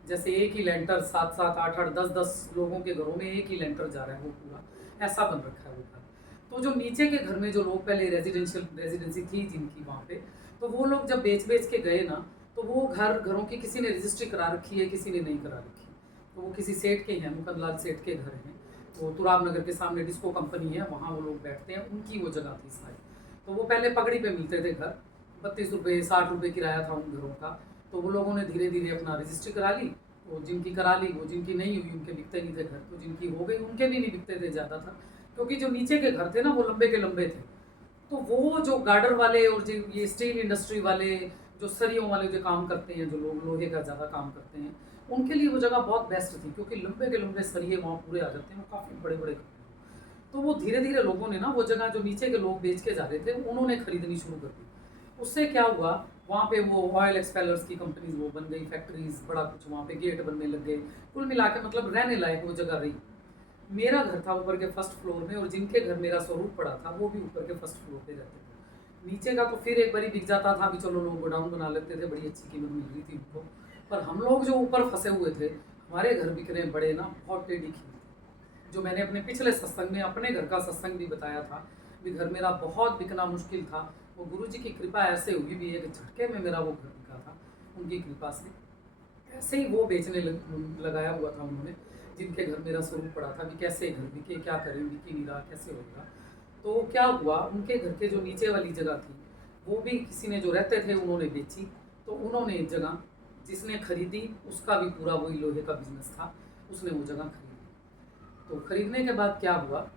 जैसे एक ही लेंटर 7-7, 8-8, 10-10 लोगों के घरों में एक ही लेंटर जा रहा है, वो पूरा ऐसा बन रखा है वो घर। तो जो नीचे के घर में जो लोग पहले रेजिडेंसी थी जिनकी वहाँ पे, तो वो लोग जब बेच बेच के गए ना, तो वो घरों की किसी ने रजिस्ट्री करा रखी है, किसी ने नहीं करा रखी। तो वो किसी सेठ के हैं, मुकंद लाल सेठ के घर हैं, वो तुराब नगर के सामने डिस्को कंपनी है, वहाँ वो लोग बैठते हैं, उनकी वो जगह थी सारी। तो वो पहले पगड़ी पे मिलते थे घर, 32 रुपये 60 रुपये किराया था उन घरों का। तो वो लोगों ने धीरे धीरे अपना रजिस्ट्री करा ली, वो जिनकी करा ली, वो जिनकी नहीं हुई उनके बिकते नहीं थे घर, तो जिनकी हो गई उनके भी नहीं बिकते थे ज़्यादा था, क्योंकि जो नीचे के घर थे ना वो लंबे के लंबे थे। तो वो जो गार्डर वाले और जो ये स्टील इंडस्ट्री वाले, जो सरियों वाले जो काम करते हैं, जो लोग लोहे का ज़्यादा काम करते हैं, उनके लिए वो जगह बहुत बेस्ट थी, क्योंकि लंबे के लंबे सरिये वहाँ पूरे आ जाते हैं, वो काफ़ी बड़े बड़े। तो वो धीरे धीरे लोगों ने ना वो जगह, जो नीचे के लोग बेच के जा रहे थे, उन्होंने खरीदनी शुरू कर दी। उससे क्या हुआ, वहाँ पे वो ऑयल एक्सपेलर्स की कंपनीज वो बन गई, फैक्ट्रीज, बड़ा कुछ वहाँ पे गेट बनने लग गए। कुल मिला के मतलब रहने लायक वो जगह रही। मेरा घर था ऊपर के फर्स्ट फ्लोर में, और जिनके घर मेरा स्वरूप पड़ा था वो भी ऊपर के फर्स्ट फ्लोर पे रहते थे। नीचे का तो फिर एक बारी बिक जाता था, भी चलो लोग गोडाउन बना लेते थे, बड़ी अच्छी कीमत मिल रही थी उनको। पर हम लोग जो ऊपर फंसे हुए थे, हमारे घर बिक रहे बड़े ना, बहुत टेढ़ी कीमत। जो मैंने अपने पिछले सत्संग में, अपने घर का सत्संग भी बताया था, भी घर मेरा बहुत बिकना मुश्किल था। वो गुरु जी की कृपा ऐसे हुई भी, एक झटके में मेरा वो घर बिका था, उनकी कृपा से। ऐसे ही वो बेचने लगाया हुआ था उन्होंने, जिनके घर मेरा स्वरूप पड़ा था, भी कैसे घर बिके, क्या करें, बिक ही नहीं रहा, कैसे होगा। तो क्या हुआ, उनके घर के जो नीचे वाली जगह थी, वो भी किसी ने जो रहते थे उन्होंने बेची। तो उन्होंने एक जगह, जिसने खरीदी उसका भी पूरा वही लोहे का बिजनेस था, उसने वो जगह खरीदी। तो खरीदने के बाद क्या हुआ,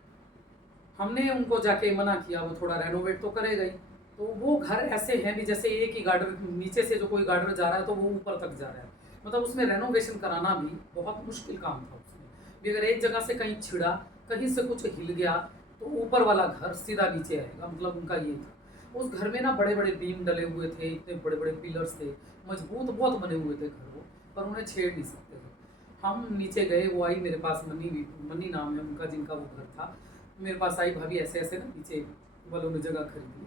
हमने उनको जाके मना किया, वो थोड़ा रेनोवेट तो करेगा ही। तो वो घर ऐसे हैं भी जैसे एक ही गार्डर, नीचे से जो कोई गार्डर जा रहा है तो वो ऊपर तक जा रहा है, मतलब उसमें रेनोवेशन कराना भी बहुत मुश्किल काम था उसमें भी। अगर एक जगह से कहीं छिड़ा, कहीं से कुछ हिल गया, तो ऊपर वाला घर सीधा नीचे आएगा, मतलब उनका ये था। उस घर में ना बड़े बड़े बीम डले हुए थे, इतने बड़े बड़े पिलर्स थे, मजबूत बहुत बने हुए थे घर वो, पर उन्हें छेड़ नहीं सकते थे। हम नीचे गए, वो आई मेरे पास, मनी नाम है उनका, जिनका वो घर था, मेरे पास आई, भाभी ऐसे ऐसे ना नीचे वालों ने जगह खरीदी,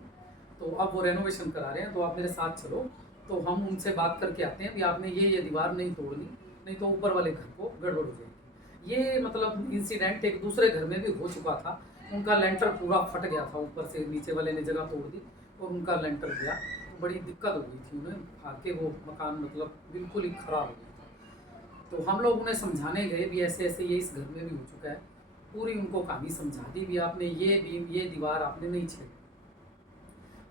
तो अब वो रेनोवेशन करा रहे हैं, तो आप मेरे साथ चलो, तो हम उनसे बात करके आते हैं भी आपने ये दीवार नहीं तोड़नी, नहीं तो ऊपर वाले घर को गड़बड़ हो जाएगी। ये मतलब इंसिडेंट एक दूसरे घर में भी हो चुका था, उनका लेंटर पूरा फट गया था, ऊपर से नीचे वाले ने जगह तोड़ दी और उनका लेंटर गया, तो बड़ी दिक्कत हो गई थी उन्हें, आके वो मकान मतलब बिल्कुल ही ख़राब हो गया था। तो हम लोग उन्हें समझाने गए भी ऐसे ऐसे ये इस घर में भी हो चुका है, पूरी उनको कहानी समझा दी भी, आपने ये बीम, ये दीवार आपने नहीं छेड़ी।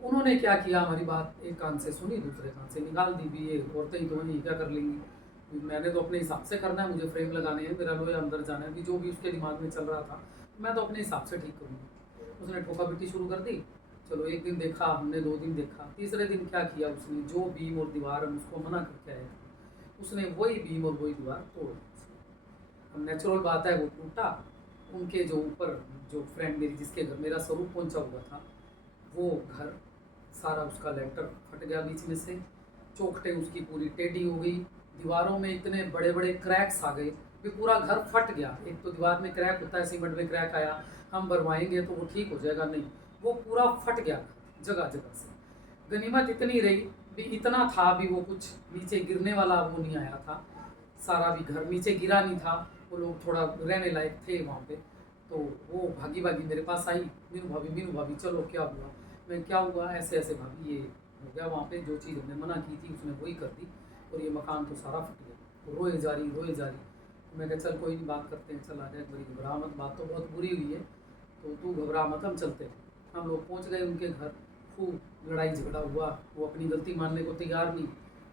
उन्होंने क्या किया, हमारी बात एक कान से सुनी, दूसरे कान से निकाल दी भी, ये औरतें ही तो नहीं, क्या कर लेंगी, मैंने तो अपने हिसाब से करना है, मुझे फ्रेम लगाने हैं, मेरा लोहे अंदर जाना है, भी जो भी उसके दिमाग में चल रहा था मैं तो अपने हिसाब से ठीक करूँगी। उसने ठोका पिटी शुरू कर दी। चलो एक दिन देखा हमने, 2 दिन देखा, तीसरे दिन क्या किया उसने, जो बीम और दीवार हम उसको मना करके आए, उसने वही बीम और वही दीवार तोड़ दी। अब नेचुरल बात है, वो टूटा। उनके जो ऊपर जो फ्रेंड मेरी जिसके घर मेरा स्वरूप पहुंचा हुआ था, वो घर सारा उसका लेंटर फट गया बीच में से, चौखटें उसकी पूरी टेढ़ी हो गई, दीवारों में इतने बड़े बड़े क्रैक्स आ गए कि पूरा घर फट गया। एक तो दीवार में क्रैक होता है, सीमेंट में क्रैक आया, हम भरवाएंगे तो वो ठीक हो जाएगा, नहीं, वो पूरा फट गया जगह जगह से। गनीमत इतनी रही भी, इतना था भी, वो कुछ नीचे गिरने वाला वो नहीं आया था, सारा भी घर नीचे गिरा नहीं था, वो लोग थोड़ा रहने लायक थे वहाँ पे। तो वो भागी भागी मेरे पास आई, मीनू भाभी चलो क्या हुआ। मैं क्या हुआ, ऐसे ऐसे भाभी ये हो गया, वहाँ पे जो चीज़ हमने मना की थी उसने वही कर दी और ये मकान तो सारा फट गया। तो रोए जा रही। मैं कहा चल कोई नहीं, बात करते हैं, चल आ जाए, बड़ी घबरा मत, बात तो बहुत बुरी हुई है, तो तू घबरा मत, हम चलते हैं। हम लोग पहुँच गए उनके घर, खूब लड़ाई झगड़ा हुआ, वो अपनी गलती मानने को तैयार नहीं,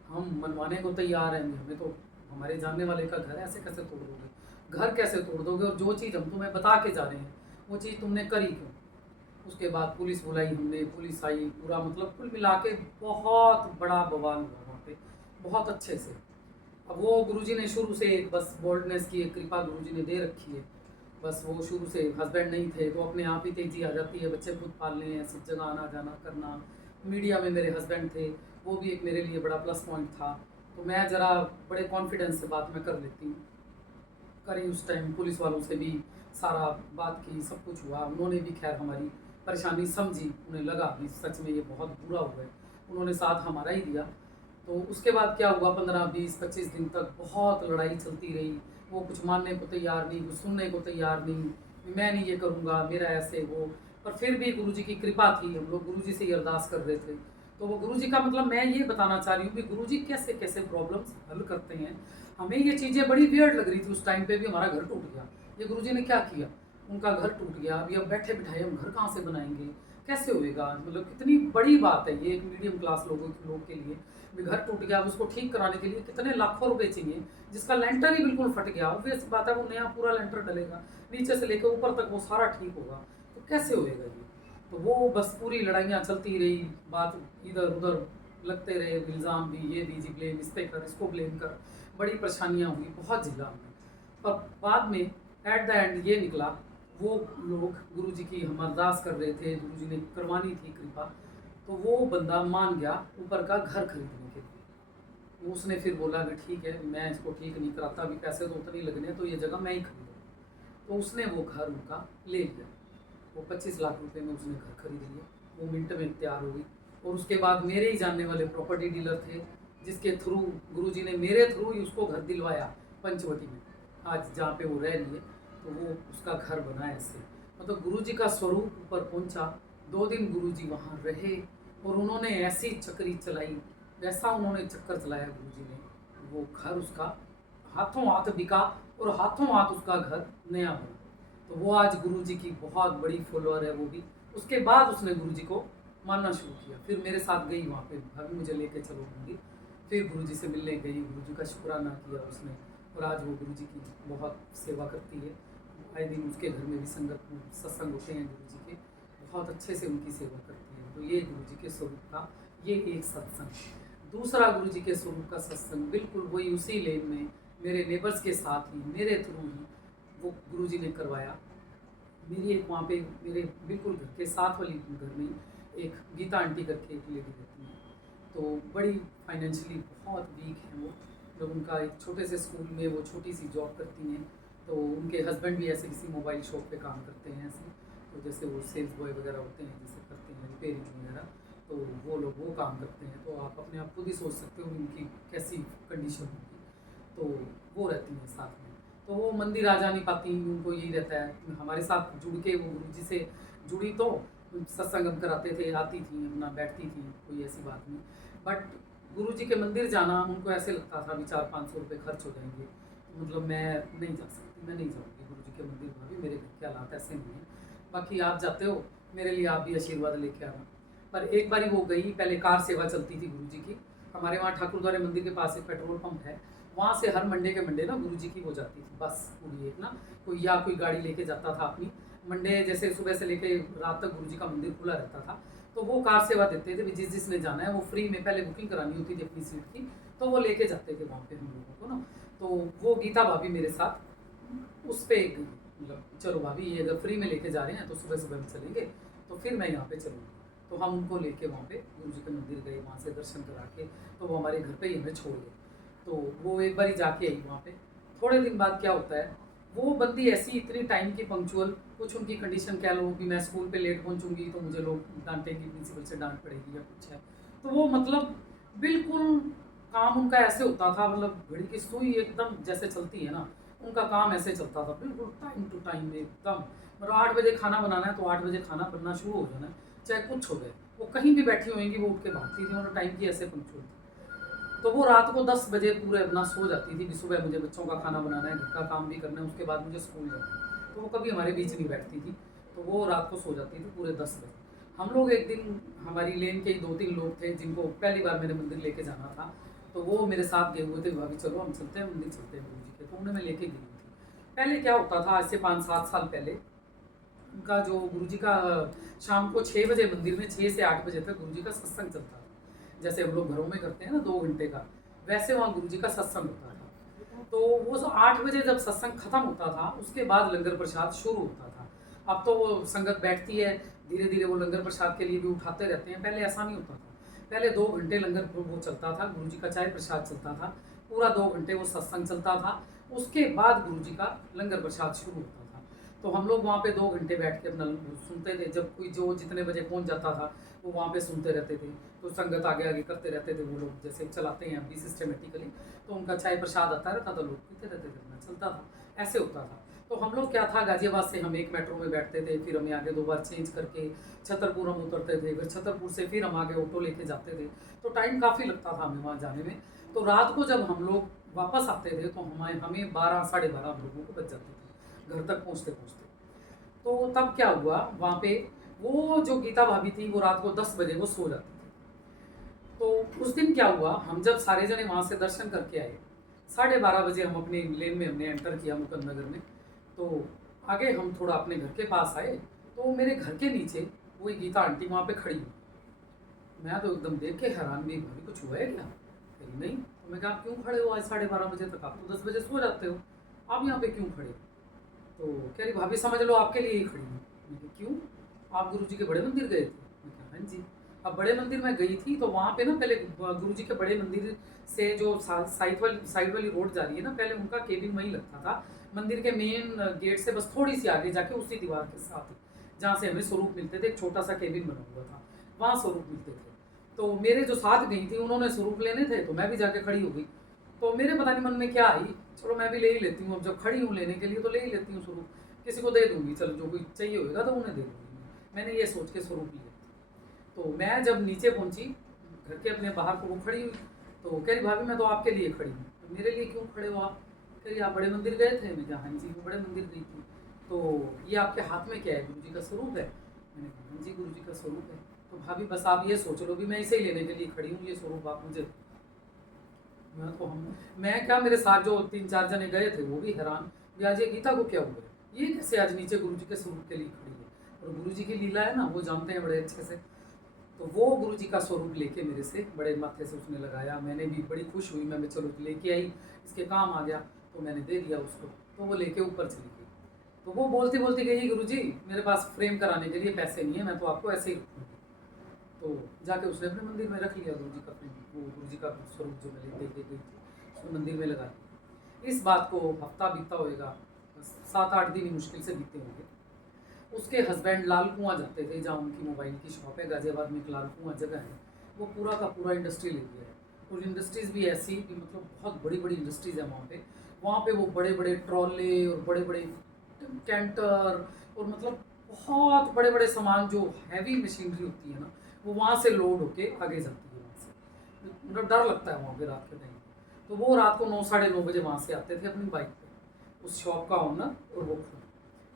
हम मनवाने को तैयार हैं। हमें तो हमारे जानने वाले का घर है, ऐसे कैसे तोड़ दोगे, घर कैसे तोड़ दोगे, और जो चीज़ हम तुम्हें बता के जा रहे हैं वो चीज़ तुमने करी क्यों। उसके बाद पुलिस बुलाई हमने, पुलिस आई, पूरा मतलब कुल मिला के बहुत बड़ा बवाल हुआ वहाँ पे, बहुत अच्छे से। अब वो गुरुजी ने शुरू से एक बस बोल्डनेस की एक कृपा गुरुजी ने दे रखी है, बस वो शुरू से हस्बैंड नहीं थे तो अपने आप ही तेजी आ जाती है, बच्चे खुद पालने हैं, सब जगह आना जाना करना। मीडिया में मेरे हस्बैंड थे, वो भी एक मेरे लिए बड़ा प्लस पॉइंट था, तो मैं ज़रा बड़े कॉन्फिडेंस से बात मैं कर लेती हूँ। करी उस टाइम पुलिस वालों से भी सारा बात की, सब कुछ हुआ, उन्होंने भी खैर हमारी परेशानी समझी, उन्हें लगा कि सच में ये बहुत बुरा हुआ है, उन्होंने साथ हमारा ही दिया। तो उसके बाद क्या हुआ, 15-20-25 दिन तक बहुत लड़ाई चलती रही, वो कुछ मानने को तैयार नहीं, कुछ सुनने को तैयार नहीं, मैं नहीं ये करूँगा, मेरा ऐसे वो। पर फिर भी गुरुजी की कृपा थी, हम लोग गुरुजी से ही अरदास कर रहे थे। तो वो गुरुजी का मतलब मैं ये बताना चाह रही हूँ कि गुरुजी कैसे कैसे प्रॉब्लम्स हल करते हैं। हमें ये चीज़ें बड़ी वियर्ड लग रही थी उस टाइम पे भी, हमारा घर टूट गया, ये गुरुजी ने क्या किया, उनका घर टूट गया, अभी अब बैठे बिठाए हम घर कहाँ से बनाएंगे, कैसे होएगा, मतलब कितनी बड़ी बात है ये एक मीडियम क्लास लोग के लिए भी। घर टूट गया, अब उसको ठीक कराने के लिए कितने लाखों रुपए चाहिए, जिसका लेंटर ही बिल्कुल फट गया, ऑब्वियस बात है वो नया पूरा लेंटर डलेगा, नीचे से लेकर ऊपर तक वो सारा ठीक होगा, तो कैसे होएगा ये। तो वो बस पूरी लड़ाइयाँ चलती रही, बात इधर उधर लगते रहे, इल्ज़ाम भी, ये दीजिए ब्लेम, इस पे कर, इसको ब्लेम कर, बड़ी परेशानियाँ हुई, बहुत झेला हमने। पर बाद में एट द एंड ये निकला, वो लोग गुरुजी की हम अरदास कर रहे थे, गुरुजी ने करवानी थी कृपा, तो वो बंदा मान गया ऊपर का घर खरीदने के लिए। उसने फिर बोला कि ठीक है, मैं इसको ठीक नहीं कराता, अभी पैसे तो उतने ही लगने, तो ये जगह मैं ही खरीदूँ। तो उसने वो घर उनका ले लिया, वो 25 लाख रुपए में उसने घर खरीद लिया, वो मिनट में तैयार हो गई। और उसके बाद मेरे ही जानने वाले प्रॉपर्टी डीलर थे, जिसके थ्रू गुरुजी ने मेरे थ्रू ही उसको घर दिलवाया पंचवटी में, आज जहाँ पे वो रह रही है, तो वो उसका घर बना ऐसे। मतलब गुरुजी का स्वरूप ऊपर पहुँचा, 2 दिन गुरुजी वहाँ रहे और उन्होंने ऐसी चक्री चलाई, वैसा उन्होंने चक्कर चलाया गुरुजी ने, वो घर उसका हाथों हाथ बिका और हाथों हाथ उसका घर नया बना। तो वो आज गुरुजी की बहुत बड़ी फॉलोअर है वो भी। उसके बाद उसने गुरुजी को मानना शुरू किया, फिर मेरे साथ गई वहाँ पे, भाभी मुझे लेके चलो मंदिर, फिर गुरुजी से मिलने गई, गुरुजी का शुक्राना किया उसने, और आज वो गुरुजी की बहुत सेवा करती है। आए दिन उसके घर में भी सत्संग होते हैं गुरुजी के, बहुत अच्छे से उनकी सेवा करती है। तो ये गुरुजी के स्वरूप का ये एक सत्संग। दूसरा गुरुजी के स्वरूप का सत्संग बिल्कुल वही उसी लेन में मेरे नेबर्स के साथ ही, मेरे थ्रू ही वो गुरुजी ने करवाया। मेरी एक वहाँ पे मेरे बिल्कुल घर के साथ वाली घर में एक गीता आंटी करके एक लेडी रहती हैं, तो बड़ी फाइनेंशियली बहुत वीक हैं वो। जब उनका एक छोटे से स्कूल में वो छोटी सी जॉब करती हैं, तो उनके हस्बैंड भी ऐसे किसी मोबाइल शॉप पे काम करते हैं ऐसे, तो जैसे वो सेल्स बॉय वगैरह होते हैं, जैसे करते हैं रिपेयरिंग वगैरह, तो वो लोग वो काम करते हैं। तो आप अपने आप खुद ही सोच सकते हो उनकी कैसी कंडीशन होगी। तो वो रहती हैं साथ में, तो वो मंदिर आ जा नहीं पाती, उनको यही रहता है हमारे साथ जुड़ के, वो गुरुजी से जुड़ी तो सत्संग हम कराते थे, आती थी अपना बैठती थी, कोई ऐसी बात नहीं। बट गुरुजी के मंदिर जाना उनको ऐसे लगता था भी 400-500 रुपये खर्च हो जाएंगे, तो मतलब मैं नहीं जा सकती, मैं नहीं जाऊँगी गुरुजी के मंदिर, भाभी मेरे घर के हालात ऐसे नहीं हैं, बाकी आप जाते हो मेरे लिए आप भी आशीर्वाद लेके आना। पर एक बारी वो गई, पहले कार सेवा चलती थी गुरुजी की, हमारे वहाँ ठाकुरद्वारे मंदिर के पास एक पेट्रोल पंप है, वहाँ से हर मंडे के मंडे ना गुरुजी की हो जाती थी बस पूरी एक ना, कोई या कोई गाड़ी लेके जाता था अपनी, मंडे जैसे सुबह से लेके रात तक गुरुजी का मंदिर खुला रहता था, तो वो कार सेवा देते थे, जिसने जाना है वो फ्री में पहले बुकिंग करानी होती थी अपनी सीट की, तो वो लेके जाते थे वहाँ पे हम लोगों को ना। तो वो गीता भाभी मेरे साथ उस पर मतलब चलो भाभी ये अगर फ्री में लेके जा रहे हैं तो सुबह सुबह में चलेंगे, तो फिर मैं यहाँ पे चलूँगी। तो हम उनको लेके वहाँ पे गुरु जी के मंदिर गए, वहाँ से दर्शन करा के तो वो हमारे घर पे ही हमें छोड़ गए। तो वो एक बार ही जाके आई वहाँ पे। थोड़े दिन बाद क्या होता है, वो बंदी ऐसी इतनी टाइम की पंक्चुअल, कुछ उनकी कंडीशन कह लो कि मैं स्कूल पे लेट पहुँचूंगी तो मुझे लोग डांटेंगे, प्रिंसिपल से डांट पड़ेगी या कुछ है। तो वो मतलब बिल्कुल काम उनका ऐसे होता था, मतलब घड़ी की सुई एकदम जैसे चलती है ना, उनका काम ऐसे चलता था बिल्कुल टाइम टू टाइम एकदम। मतलब 8 बजे खाना बनाना है तो 8 बजे खाना बनना शुरू हो जाना है, चाहे कुछ हो जाए। वो कहीं भी बैठी होंगी वो उठ के भागती थी, उन्होंने टाइम की ऐसे पंक्चुअल थी। तो वो रात को 10 बजे पूरे अपना सो जाती थी कि सुबह मुझे बच्चों का खाना बनाना है, घर का काम भी करना है, उसके बाद मुझे स्कूल जाना है। तो वो कभी हमारे बीच नहीं बैठती थी, तो वो रात को सो जाती थी पूरे 10 बजे। हम लोग एक दिन, हमारी लेन के ही 2-3 लोग थे जिनको पहली बार मेरे मंदिर लेके जाना था, तो वो मेरे साथ गए हुए थे, भाभी चलो हम चलते हैं मंदिर, चलते हैं गुरु जी के। तो उन्हें मैं लेके गई थी। पहले क्या होता था, आज से 5-7 साल पहले उनका जो गुरु जी का शाम को 6 बजे मंदिर में 6 से 8 बजे तक गुरु जी का सत्संग चलता था। जैसे हम लोग घरों में करते हैं ना 2 घंटे का, वैसे वहाँ गुरु जी का सत्संग होता था। तो वो 8 बजे जब सत्संग खत्म होता था उसके बाद लंगर प्रसाद शुरू होता था। अब तो वो संगत बैठती है, धीरे धीरे वो लंगर प्रसाद के लिए भी उठाते रहते हैं, पहले ऐसा नहीं होता था। पहले 2 घंटे लंगर वो चलता था, गुरु जी का चाय प्रसाद चलता था, पूरा 2 घंटे वो सत्संग चलता था। उसके बाद गुरु जी का लंगर प्रसाद शुरू होता था। तो हम लोग वहाँ पे 2 घंटे बैठ के अपना सुनते थे। जब कोई जो जितने बजे पहुँच जाता था वो वहाँ पे सुनते रहते थे। तो संगत आगे आगे करते रहते थे, वो लोग जैसे चलाते हैं अभी सिस्टमेटिकली। तो उनका चाय प्रसाद आता रहता था, लोग पीते रहते थे, अपना चलता था, ऐसे होता था। तो हम लोग क्या था, गाजियाबाद से हम एक मेट्रो में बैठते थे, फिर हमें आगे 2 बार चेंज करके छतरपुर हम उतरते थे, फिर छतरपुर से फिर हम आगे ऑटो लेके जाते थे। तो टाइम काफ़ी लगता था हमें वहाँ जाने में। तो रात को जब हम लोग वापस आते थे तो हमें 12 साढ़े 12 हम लोगों को बच जाते थे घर तक पहुँचते पहुँचते। तो तब क्या हुआ वहाँ पे, वो जो गीता भाभी थी वो रात को 10 बजे वो सो जाती थी। तो उस दिन क्या हुआ, हम जब सारे जने वहाँ से दर्शन करके आए, 12:30 बजे हम अपने लेन में हमने एंटर किया मुकंद नगर में। तो आगे हम थोड़ा अपने घर के पास आए, तो मेरे घर के नीचे वही गीता आंटी वहाँ पे खड़ी हुई। मैं तो एकदम देख के हैरान भी, भाभी कुछ हुआ है क्या? कहीं नहीं। तो मैं कहा आप क्यों खड़े हो आज 12:30 बजे तक, आप तो 10 बजे सो जाते हो, आप यहाँ पे क्यों खड़े हो? तो कह रही भाभी समझ लो आपके लिए ही खड़ी हूँ। मैंने कहा क्यों, आप गुरु जी के बड़े मंदिर गए थे? मैंने कहा हाँ जी। अब बड़े मंदिर में गई थी तो वहाँ पे ना पहले गुरु जी के बड़े मंदिर से जो साइड वाली रोड जा रही है ना, पहले उनका केबिन वहीं लगता था मंदिर के मेन गेट से, बस थोड़ी सी आगे जाके उसी दीवार के साथ ही जहाँ से हमें स्वरूप मिलते थे, एक छोटा सा केबिन बना हुआ था, वहाँ स्वरूप मिलते थे। तो मेरे जो साथ गई थी उन्होंने स्वरूप लेने थे, तो मैं भी जाके खड़ी हो गई। तो मेरे पता नहीं मन में क्या आई, चलो मैं भी ले ही लेती हूँ, अब जब खड़ी हूँ लेने के लिए तो ले ही लेती हूँ स्वरूप, किसी को दे दूंगी, चलो जो कोई चाहिए होगा तो उन्हें दे दूंगी। मैंने ये सोच के स्वरूप लिया। तो मैं जब नीचे पहुंची घर के अपने बाहर, को वो खड़ी हुई, तो कह रही भाभी मैं तो आपके लिए खड़ी हूँ। तो मेरे लिए क्यों खड़े हो आप? कह रही आप बड़े मंदिर गए थे? मैं कहा हाँ जी, मैं बड़े मंदिर गई थी। तो ये आपके हाथ में क्या है? गुरु जी का स्वरूप है। मैंने कहा हाँ जी गुरु जी का स्वरूप है। तो भाभी बस आप ये सोच लो भी मैं इसे ही लेने के लिए खड़ी हूँ, ये स्वरूप आप मुझे। मैं क्या, मेरे साथ जो 3-4 जने गए थे वो भी हैरान, भी आज ये गीता को क्या हुआ है, ये कैसे आज नीचे गुरु जी के स्वरूप के लिए खड़ी है? और गुरु जी की लीला है ना, वो जानते हैं बड़े अच्छे से। तो वो गुरु जी का स्वरूप लेके मेरे से बड़े माथे से उसने लगाया, मैंने भी बड़ी खुश हुई, मैं चलो लेके आई, इसके काम आ गया, तो मैंने दे दिया उसको। तो वो लेके ऊपर चली गई। तो वो बोलती बोलती गई गुरु जी मेरे पास फ्रेम कराने के लिए पैसे नहीं है, मैं तो आपको ऐसे ही रखूँगी। तो जाके उसने अपने मंदिर में रख लिया गुरु जी का फ्रेम, वो गुरु जी का स्वरूप जो मैं लेके गई थी उसने मंदिर में लगा दिया। इस बात को हफ्ता बीता होएगा, 7-8 दिन ही मुश्किल से बीते होंगे। उसके हस्बैंड लाल कुआं जाते थे, जहाँ उनकी मोबाइल की शॉप है, गाजियाबाद में एक लाल कुआं जगह है, वो पूरा का पूरा इंडस्ट्री ले लिया है। और इंडस्ट्रीज़ भी ऐसी कि मतलब बहुत बड़ी बड़ी इंडस्ट्रीज़ है वहाँ पे वो बड़े बड़े ट्रॉले और बड़े बड़े कैंटर और मतलब बहुत बड़े बड़े सामान जो हैवी मशीनरी होती है ना, वो वहाँ से लोड होके आगे जाती है वहाँ से। मतलब डर लगता है वहाँ पे रात के टाइम। तो वो रात को 9-9:30 बजे वहाँ से आते थे अपनी बाइक पे, उस शॉप का ओनर और वो खुद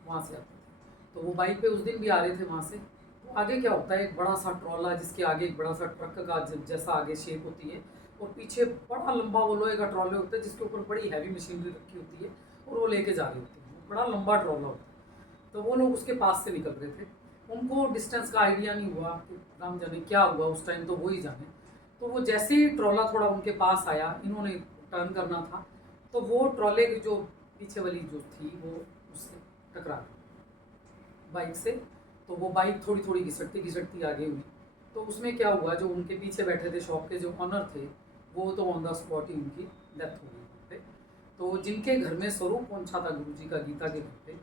वहाँ से आते थे। तो वो बाइक पे उस दिन भी आ रहे थे वहाँ से। तो आगे क्या होता है, एक बड़ा सा ट्रॉला जिसके आगे एक बड़ा सा ट्रक का जैसा आगे शेप होती है, और पीछे बड़ा लंबा वो लोहे का ट्रॉले होता है जिसके ऊपर बड़ी हैवी मशीनरी रखी होती है और वो लेके जा रहे होते हैं, बड़ा लंबा ट्रॉला होता है। तो वो लोग उसके पास से निकल रहे थे, उनको डिस्टेंस का आइडिया नहीं हुआ कि राम जाने क्या हुआ उस टाइम, तो वो ही जाने। तो वो जैसे ही ट्रॉला थोड़ा उनके पास आया, इन्होंने टर्न करना था, तो वो ट्रॉले की जो पीछे वाली जो थी वो उससे टकरा गई बाइक से। तो वो बाइक थोड़ी थोड़ी घिसटती घिसटती आगे हुई। तो उसमें क्या हुआ, जो उनके पीछे बैठे थे शॉप के जो ऑनर थे, वो तो ऑन द स्पॉट ही उनकी डेथ हो गई वहाँ पे। तो जिनके घर में स्वरूप पहुंचा था गुरु जी का गीता के घर पे,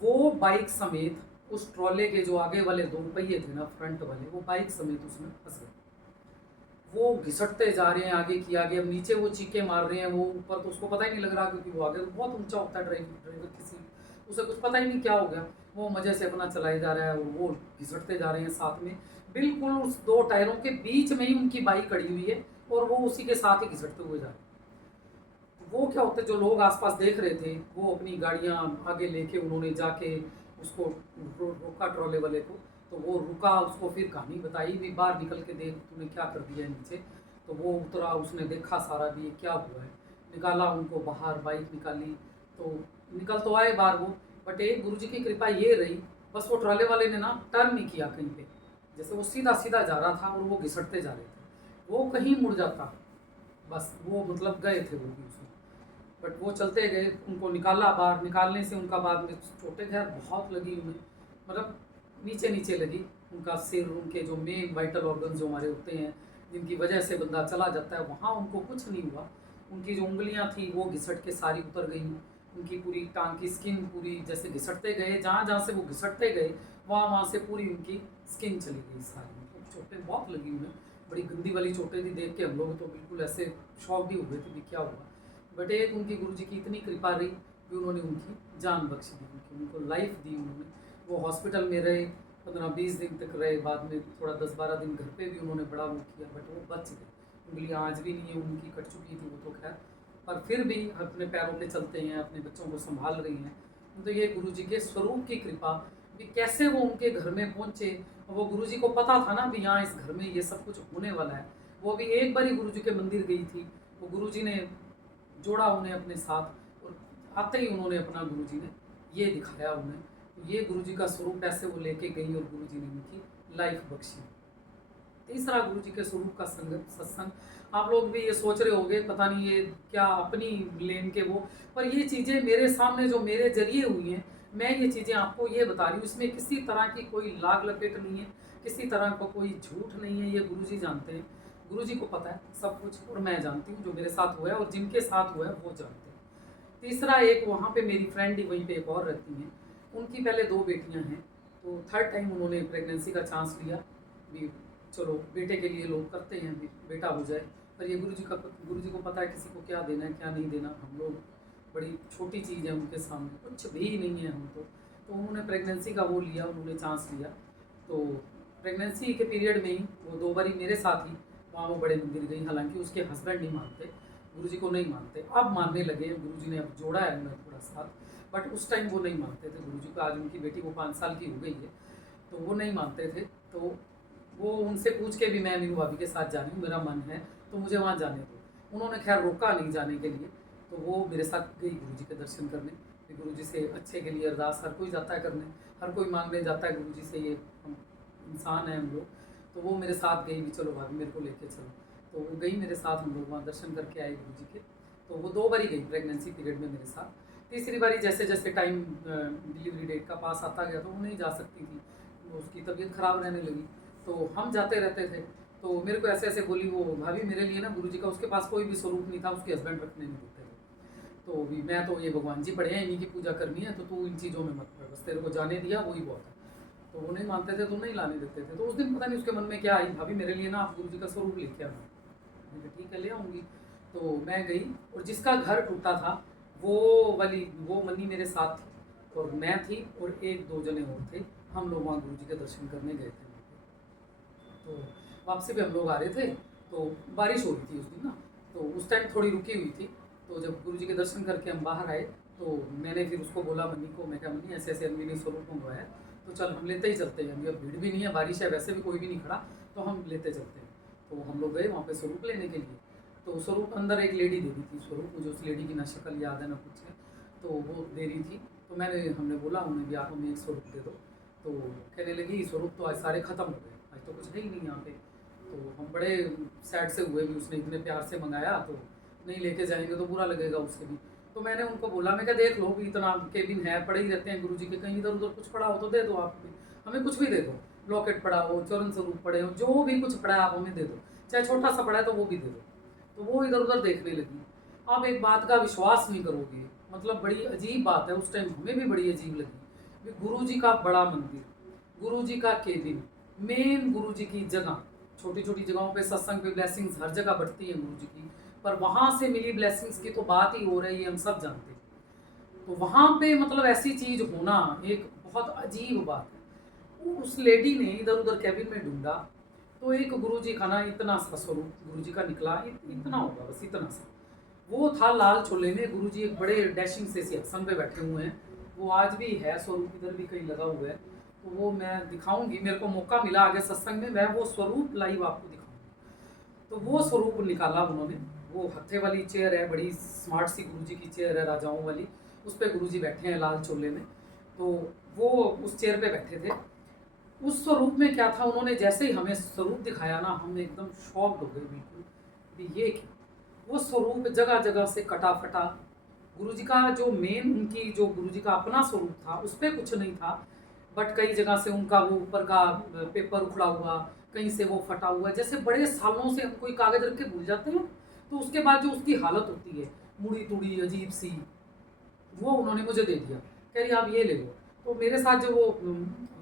वो बाइक समेत उस ट्रॉले के जो आगे वाले दो पहिए थे ना, फ्रंट वाले, वो बाइक समेत उसमें फंस गए। वो घिसटते जा रहे हैं आगे की आगे, अब नीचे वो चीखे मार रहे हैं, वो ऊपर तो उसको पता ही नहीं लग रहा, क्योंकि वो आगे तो बहुत ऊंचा होता है ड्राइवर किसी, उसे कुछ पता ही नहीं क्या हो गया। वो मजे से अपना चलाए जा रहा है और वो घिसटते जा रहे हैं साथ में, बिल्कुल उस दो टायरों के बीच में ही उनकी बाइक खड़ी हुई है और वो उसी के साथ ही घिसटते हुए जा रहे हैं। वो क्या होता है, जो लोग आसपास देख रहे थे, वो अपनी गाड़ियां आगे लेके उन्होंने जाके उसको रोका ट्रॉले वाले को। तो वो रुका, उसको फिर कहानी बताई भी, बाहर निकल के देख तूने क्या कर दिया है नीचे। तो वो उतरा, उसने देखा सारा भी ये क्या हुआ है, निकाला उनको बाहर, बाइक निकाली। तो निकल तो आए बाहर वो, बट एक गुरुजी की कृपा ये रही, बस वो ट्रॉले वाले ने ना टर्न नहीं किया कहीं पे, जैसे वो सीधा सीधा जा रहा था और वो घिसटते जा रहे थे, वो कहीं मुड़ जाता, बस वो मतलब गए थे वो भी उसमें। बट वो चलते गए, उनको निकाला बाहर, निकालने से उनका बाद में चोटें खैर बहुत लगी उन्हें, मतलब नीचे नीचे लगी। उनका सिर, उनके जो मेन वाइटल ऑर्गन जो हमारे होते हैं, जिनकी वजह से बंदा चला जाता है, वहाँ उनको कुछ नहीं हुआ। उनकी जो उंगलियाँ थी वो घिसट के सारी उतर गई, उनकी पूरी टांग की स्किन पूरी, जैसे घिसटते गए जहाँ जहाँ से वो घिसटते गए, वहाँ वहाँ से पूरी उनकी स्किन चली गई सारी, मतलब चोटें बहुत लगी उन्हें, बड़ी गंदी वाली चोटें थी। देख के हम लोग तो बिल्कुल ऐसे शॉक भी हो गए थे कि क्या हुआ। बट एक उनकी गुरुजी की इतनी कृपा रही कि उन्होंने उनकी जान बख्श दी, उनको लाइफ दी उन्होंने। वो हॉस्पिटल में रहे, 15-20 दिन तक रहे, बाद में थोड़ा 10-12 दिन घर पे भी उन्होंने बड़ा वो किया, बट वो बच गए। उंगलियाँ आज भी नहीं है उनकी, कट चुकी थी वो तो खैर, पर फिर भी अपने पैरों पे चलते हैं, अपने बच्चों को संभाल रही हैं। तो ये गुरुजी के स्वरूप की कृपा भी, कैसे वो उनके घर में पहुँचे। वो गुरुजी को पता था ना भी यहाँ इस घर में ये सब कुछ होने वाला है। वो भी एक बार ही गुरुजी के मंदिर गई थी, वो गुरुजी ने जोड़ा उन्हें अपने साथ, और आते ही उन्होंने अपना गुरुजी ने ये दिखाया उन्हें। तो ये गुरुजी का स्वरूप ऐसे वो लेके गई और गुरुजी ने उनकी लाइफ बख्शी। तीसरा गुरुजी के स्वरूप का संगत सत्संग, आप लोग भी ये सोच रहे होंगे पता नहीं ये क्या अपनी लेन के वो, पर ये चीज़ें मेरे सामने जो मेरे जरिए हुई हैं, मैं ये चीज़ें आपको ये बता रही हूँ, इसमें किसी तरह की कोई लाग लपेट नहीं है, किसी तरह का कोई झूठ नहीं है। ये गुरुजी जानते हैं, गुरुजी को पता है सब कुछ, और मैं जानती हूँ जो मेरे साथ हुआ है, और जिनके साथ हुआ है वो जानते हैं। तीसरा, एक वहाँ पे मेरी फ्रेंड ही वहीं पे एक और रहती हैं, उनकी पहले 2 बेटियाँ हैं, तो थर्ड टाइम उन्होंने प्रेगनेंसी का चांस लिया भी, चलो बेटे के लिए लोग करते हैं भी बेटा हो जाए। पर ये गुरुजी को पता है किसी को क्या देना है क्या नहीं देना, हम लोग बड़ी छोटी चीज़ है उनके सामने, कुछ भी नहीं है हम तो उन्होंने प्रेगनेंसी का वो लिया, उन्होंने चांस लिया। तो प्रेगनेंसी के पीरियड में ही वो 2 बारी मेरे साथ ही वहाँ वो बड़े मंदिर गई, हालांकि उसके हस्बैंड नहीं मानते, गुरुजी को नहीं मानते, अब मानने लगे हैं, गुरुजी ने अब जोड़ा है उन्हें थोड़ा साथ, बट उस टाइम वो नहीं मानते थे गुरुजी को। आज उनकी बेटी वो 5 साल की हो गई है, तो वो नहीं मानते थे। तो वो उनसे पूछ के भी मैं मीनू भाभी के साथ जा रही हूँ, मेरा मन है तो मुझे वहाँ जाने दो, उन्होंने खैर रोका नहीं जाने के लिए। तो वो मेरे साथ गई गुरुजी के दर्शन करने, कि गुरुजी से अच्छे के लिए अरदास हर कोई जाता है करने, हर कोई मांगने जाता है गुरुजी से, ये हम इंसान हैं हम लोग। तो वो मेरे साथ गई भी, चलो भाभी मेरे को लेके चलो। तो वो गई मेरे साथ, हम लोग वहाँ दर्शन करके आए गुरुजी के। तो वो 2 बारी गई प्रेगनेंसी पीरियड में मेरे साथ। तीसरी बारी जैसे जैसे टाइम डिलीवरी डेट का पास आता गया तो वो नहीं जा सकती थी, तो उसकी तबीयत ख़राब रहने लगी। तो हम जाते रहते थे। तो मेरे को ऐसे ऐसे बोली वो भाभी, मेरे लिए ना गुरुजी का, उसके पास कोई भी स्वरूप नहीं था, उसके हस्बैंड रखने नहीं देते थे। तो भी मैं तो ये भगवान जी पढ़े हैं, इन्हीं की पूजा करनी है, तो तू इन चीज़ों में मत पड़, बस तेरे को जाने दिया वही बहुत है। तो वो नहीं मानते थे तो नहीं लाने देते थे। तो उस दिन पता नहीं उसके मन में क्या आई, भाभी मेरे लिए ना आप गुरुजी का स्वरूप लेके आना। मैंने कहा ठीक है ले आऊँगी। तो मैं गई, और जिसका घर टूटा था वो मनी मेरे साथ थी, और मैं थी और 1-2 जने और थे। हम लोग वहाँ गुरुजी के दर्शन करने गए थे। तो वापसी पे हम लोग आ रहे थे, तो बारिश हो रही थी उस दिन ना, तो उस टाइम थोड़ी रुकी हुई थी। तो जब गुरुजी के दर्शन करके हम बाहर आए, तो मैंने फिर उसको बोला मनी को, मैं कहा मनी ऐसे ऐसे अम्मी ने स्वरूप मंगवाया है, तो चल हम लेते ही चलते हैं, अभी अब भीड़ भी नहीं है, बारिश है, वैसे भी कोई भी नहीं खड़ा, तो हम लेते चलते हैं। तो हम लोग गए वहाँ पे स्वरूप लेने के लिए। तो स्वरूप अंदर एक लेडी दे रही थी स्वरूप, मुझे उस लेडी की ना शक्ल याद है ना कुछ है, तो वो दे रही थी। तो हमने बोला उन्हें भी आप हमें एक स्वरूप दे दो। तो कहने लगी स्वरूप तो आज सारे ख़त्म हो गए, आज तो कुछ है ही नहीं यहाँ पे। तो हम बड़े सैड से हुए भी, उसने इतने प्यार से मंगाया तो नहीं लेके जाएंगे तो बुरा लगेगा उसके भी। तो मैंने उनको बोला, मैं क्या देख लो भी, इतना केबिन है, पड़े ही रहते हैं गुरुजी के, कहीं इधर उधर कुछ पड़ा हो तो दे दो आप भी, हमें कुछ भी दे दो, लॉकेट पड़ा हो, चरण स्वरूप पड़े हो, जो भी कुछ पड़ा है आप हमें दे दो, चाहे छोटा सा पड़ा है तो वो भी दे दो। तो वो इधर उधर देखने लगी। आप एक बात का विश्वास नहीं करोगे, मतलब बड़ी अजीब बात है, उस टाइम हमें भी बड़ी अजीब लगी। गुरु जी का बड़ा मंदिर, गुरु जी का केबिन, मेन गुरु जी की जगह, छोटी छोटी जगहों पे सत्संग पे ब्लेसिंग्स हर जगह बढ़ती है गुरु जी की, पर वहाँ से मिली ब्लेसिंग्स की तो बात ही हो रही है, हम सब जानते हैं। तो वहाँ पे मतलब ऐसी चीज़ होना एक बहुत अजीब बात है। उस लेडी ने इधर उधर कैबिन में ढूंढा तो एक गुरुजी का ना इतना सा स्वरूप गुरुजी का निकला, इतना होगा बस, इतना सा। वो था लाल छोले में, गुरुजी एक बड़े डैशिंग से सिंहासन पे बैठे हुए हैं। वो आज भी है स्वरूप, इधर भी कहीं लगा हुआ है, तो वो मैं दिखाऊंगी, मेरे को मौका मिला आगे सत्संग में, मैं वो स्वरूप लाइव आपको दिखाऊंगी। तो वो स्वरूप निकाला उन्होंने। वो हत्थे वाली चेयर है, बड़ी स्मार्ट सी गुरुजी की चेयर है राजाओं वाली, उस पर गुरुजी बैठे हैं लाल चोले में। तो वो उस चेयर पे बैठे थे। उस स्वरूप में क्या था, उन्होंने जैसे ही हमें स्वरूप दिखाया ना, हम एकदम शॉक्ड हो गए बिल्कुल कि ये क्या। वो स्वरूप जगह जगह से कटा फटा, गुरुजी का जो मेन, उनकी जो गुरुजी का अपना स्वरूप था उस पर कुछ नहीं था, बट कई जगह से उनका वो ऊपर का पेपर उखड़ा हुआ, कहीं से वो फटा हुआ, जैसे बड़े सालों से हम कोई कागज रख के भूल जाते हैं तो उसके बाद जो उसकी हालत होती है मुड़ी तुड़ी अजीब सी, वो उन्होंने मुझे दे दिया। कह रही आप ये ले लो। तो मेरे साथ जो वो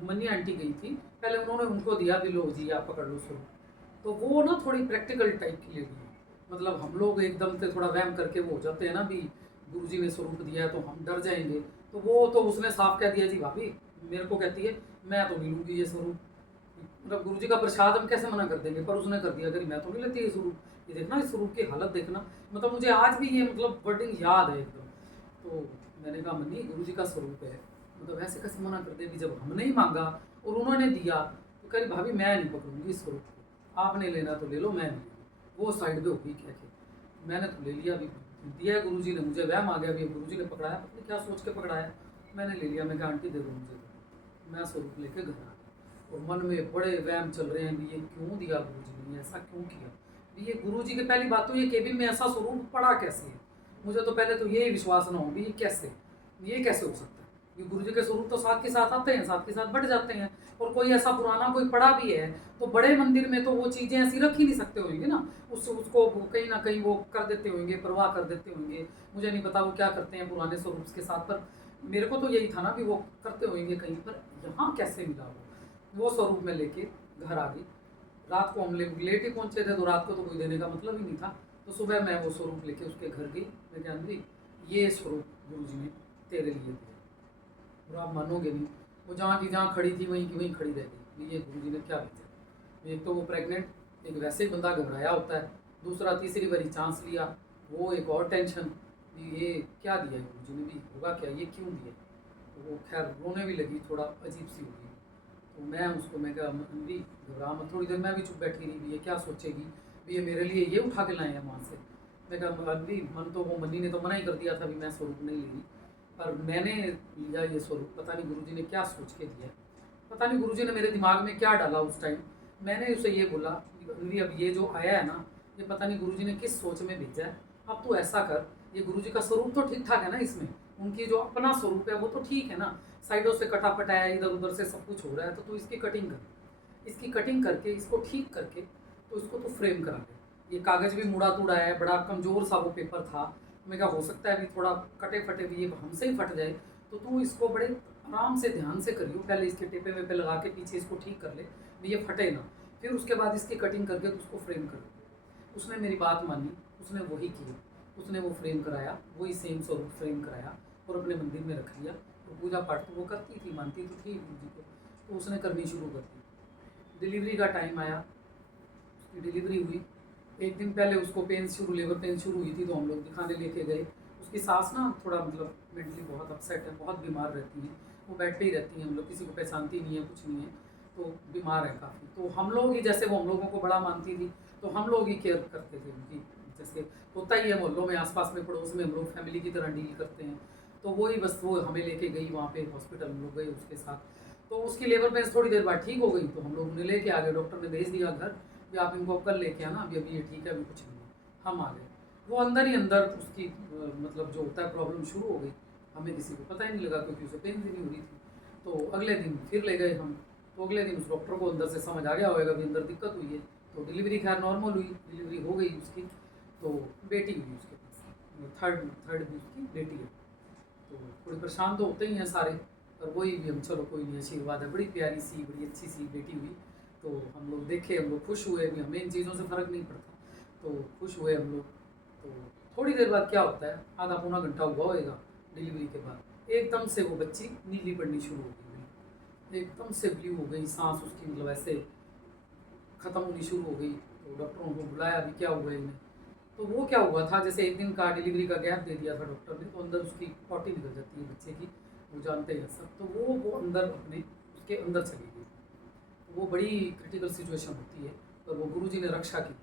मन्नी आंटी गई थी, पहले उन्होंने उनको दिया भी, लो जी आप पकड़ लो स्वरूप। तो वो ना थोड़ी प्रैक्टिकल टाइप की लेडी है, मतलब हम लोग एकदम से थोड़ा वहम करके वो हो जाते हैं ना भी, गुरुजी ने स्वरूप दिया है तो हम डर जाएंगे। तो वो तो उसने साफ कह दिया, जी भाभी, मेरे को कहती है मैं तो नहीं लूँगी ये स्वरूप, मतलब गुरुजी का प्रसाद हम कैसे मना कर देंगे, पर उसने कर दिया, करी मैं तो नहीं लेती ये स्वरूप। ये देखना इस स्वरूप की हालत देखना, मतलब मुझे आज भी ये मतलब वर्डिंग याद है एकदम। तो मैंने कहा मन्नी गुरुजी का स्वरूप है, मतलब ऐसे कैसे मना कर देगी, जब हमने ही मांगा और उन्होंने दिया। तो कह रही भाभी मैं नहीं पकड़ूंगी इस स्वरूप को, आपने लेना तो ले लो, मैं नहीं लूँगी। वो साइड पे होगी कह के, मैंने तो ले लिया, अभी दिया है गुरुजी ने मुझे, वहम आ गया, अभी गुरुजी ने पकड़ाया, पता नहीं क्या सोच के पकड़ाया, मैंने ले लिया। मैं कहा आंटी दे दो मुझे, मैं स्वरूप लेके घर आ गया। और मन में बड़े वहम चल रहे हैं भी, ये क्यों दिया गुरुजी ने, ऐसा क्यों किया भी, ये गुरुजी की पहली बात तो ये केबिन में ऐसा स्वरूप पड़ा कैसे है, मुझे तो पहले तो यही विश्वास ना हो भी ये कैसे हो सकता है। ये गुरुजी के स्वरूप तो साथ के साथ आते हैं, साथ के साथ बढ़ जाते हैं, और कोई ऐसा पुराना कोई पड़ा भी है तो बड़े मंदिर में तो वो चीज़ें ऐसी रख ही नहीं सकते होंगे ना, उसको कहीं ना कहीं वो कर देते होंगे, परवाह कर देते होंगे। मुझे नहीं पता वो क्या करते हैं पुराने स्वरूप के साथ, पर मेरे को तो यही था ना भी वो करते होंगे कहीं पर, यहाँ कैसे मिला वो स्वरूप में लेके घर आ गई। रात को हम लेट ही पहुँचे थे, तो रात को तो कोई देने का मतलब ही नहीं था। तो सुबह मैं वो स्वरूप लेके उसके घर गई, मैं जानती ये स्वरूप गुरुजी ने तेरे लिए दिया। और आप मानोगे नहीं, वो जहाँ की जहाँ खड़ी थी वहीं की वहीं खड़ी रह गई, ये गुरुजी ने क्या भेजा। एक तो वो प्रेग्नेंट, एक वैसे ही बंदा घबराया होता है, दूसरा तीसरी बारी चांस लिया, वो एक और टेंशन, ये क्या दिया है गुरुजी ने, भी होगा क्या, ये क्यों दिया। तो वो खैर रोने भी लगी, थोड़ा अजीब सी हुई। तो मैं उसको, मैं कहा भी घबरा मत, थोड़ी देर मैं भी चुप बैठी रही भी, ये क्या सोचेगी भी, ये मेरे लिए ये उठा के लाए हैं वहाँ से। मैं कहा भी मन तो, वो मनी ने तो मना ही कर दिया था भी मैं स्वरूप नहीं ली, पर मैंने लिया ये स्वरूप, पता नहीं गुरुजी ने क्या सोच के दिया, पता नहीं गुरुजी ने मेरे दिमाग में क्या डाला उस टाइम। मैंने उसे ये बोला भी अब ये जो आया है ना, ये पता नहीं गुरुजी ने किस सोच में भेजा है, अब तो ऐसा कर, ये गुरुजी का स्वरूप तो ठीक ठाक है ना, इसमें उनकी जो अपना स्वरूप है वो तो ठीक है ना, साइडों से कटा पटाया इधर उधर से सब कुछ हो रहा है, तो तू इसकी कटिंग कर, इसकी कटिंग करके इसको ठीक करके तो इसको तो फ्रेम करा दे। ये कागज़ भी मुड़ा तुड़ा है, बड़ा कमज़ोर सा वो पेपर था, मैं क्या हो सकता है अभी थोड़ा कटे फटे भी, ये हमसे ही फट जाए, तो तू इसको बड़े आराम से ध्यान से करियो, पहले इसके टेपे वेपे लगा के पीछे इसको ठीक कर ले भी ये फटे ना, फिर उसके बाद इसकी कटिंग करके तो उसको फ्रेम कर दे। उसने मेरी बात मानी, उसने वही किया, उसने वो फ्रेम कराया, वही सेम स्वरूप फ्रेम कराया और अपने मंदिर में रख लिया। तो पूजा पाठ तो वो करती थी, मानती तो थी गुरु जी को, तो उसने करनी शुरू कर दी। डिलीवरी का टाइम आया, उसकी डिलीवरी हुई, एक दिन पहले उसको पेन शुरू, लेबर पेन शुरू हुई थी, तो हम लोग दिखाने लेके गए। उसकी सास ना थोड़ा मतलब मेंटली बहुत अपसेट है, बहुत बीमार रहती हैं, वो बेड पे ही रहती हैं, हम लोग किसी को पहचानती नहीं है, कुछ नहीं है, तो बीमार है काफ़ी। तो हम लोग ही, जैसे वो हम लोगों को बड़ा मानती थी, तो हम लोग ही केयर करते थे उनकी, जैसे होता ही है मोहल्लों में, आसपास में, पड़ोस में हम लोग फैमिली की तरह डील करते हैं। तो वही बस वो हमें लेके गई वहाँ पे हॉस्पिटल, हम लोग गए उसके साथ। तो उसकी लेबर पेन थोड़ी देर बाद ठीक हो गई, तो हम लोग उन्हें लेके आ गए, डॉक्टर ने भेज दिया घर। भी आप इनको कल लेके आना, अभी अभी ये ठीक है, अभी कुछ नहीं है। हम आ गए, वो अंदर ही अंदर उसकी मतलब जो होता है प्रॉब्लम शुरू हो गई। हमें किसी को पता ही नहीं लगा क्योंकि उसे पेन भी नहीं हो रही थी। तो अगले दिन फिर ले गए हम। तो अगले दिन उस डॉक्टर को अंदर से समझ आ गया होगा भी अंदर दिक्कत हुई है। तो डिलीवरी खैर नॉर्मल हुई, डिलीवरी हो गई उसकी। तो बेटी हुई उसके पास, थर्ड थर्ड भी उसकी बेटी है। तो थोड़ी परेशान तो होते ही हैं सारे, पर वही भी हम चलो कोई नहीं, आशीर्वाद है, बड़ी प्यारी सी बड़ी अच्छी सी बेटी हुई। तो हम लोग देखे, हम लोग खुश हुए भी, हमें इन चीज़ों से फ़र्क नहीं पड़ता, तो खुश हुए हम लोग। तो थोड़ी देर बाद क्या होता है, आधा पौना घंटा हुआ होएगा डिलीवरी के बाद, एकदम से वो बच्ची नीली पड़नी शुरू हो गई, एकदम से ब्लू हो गई, सांस उसकी मतलब ऐसे ख़त्म होनी शुरू हो गई। तो डॉक्टरों को बुलाया भी क्या हुआ इन्हें। तो वो क्या हुआ था, जैसे एक दिन का डिलीवरी का गैप दे दिया था डॉक्टर ने, तो अंदर उसकी पॉटी निकल जाती है बच्चे की, वो जानते हैं सब। तो वो अंदर अपने उसके अंदर चली गई। तो वो बड़ी क्रिटिकल सिचुएशन होती है, पर वो गुरुजी ने रक्षा की।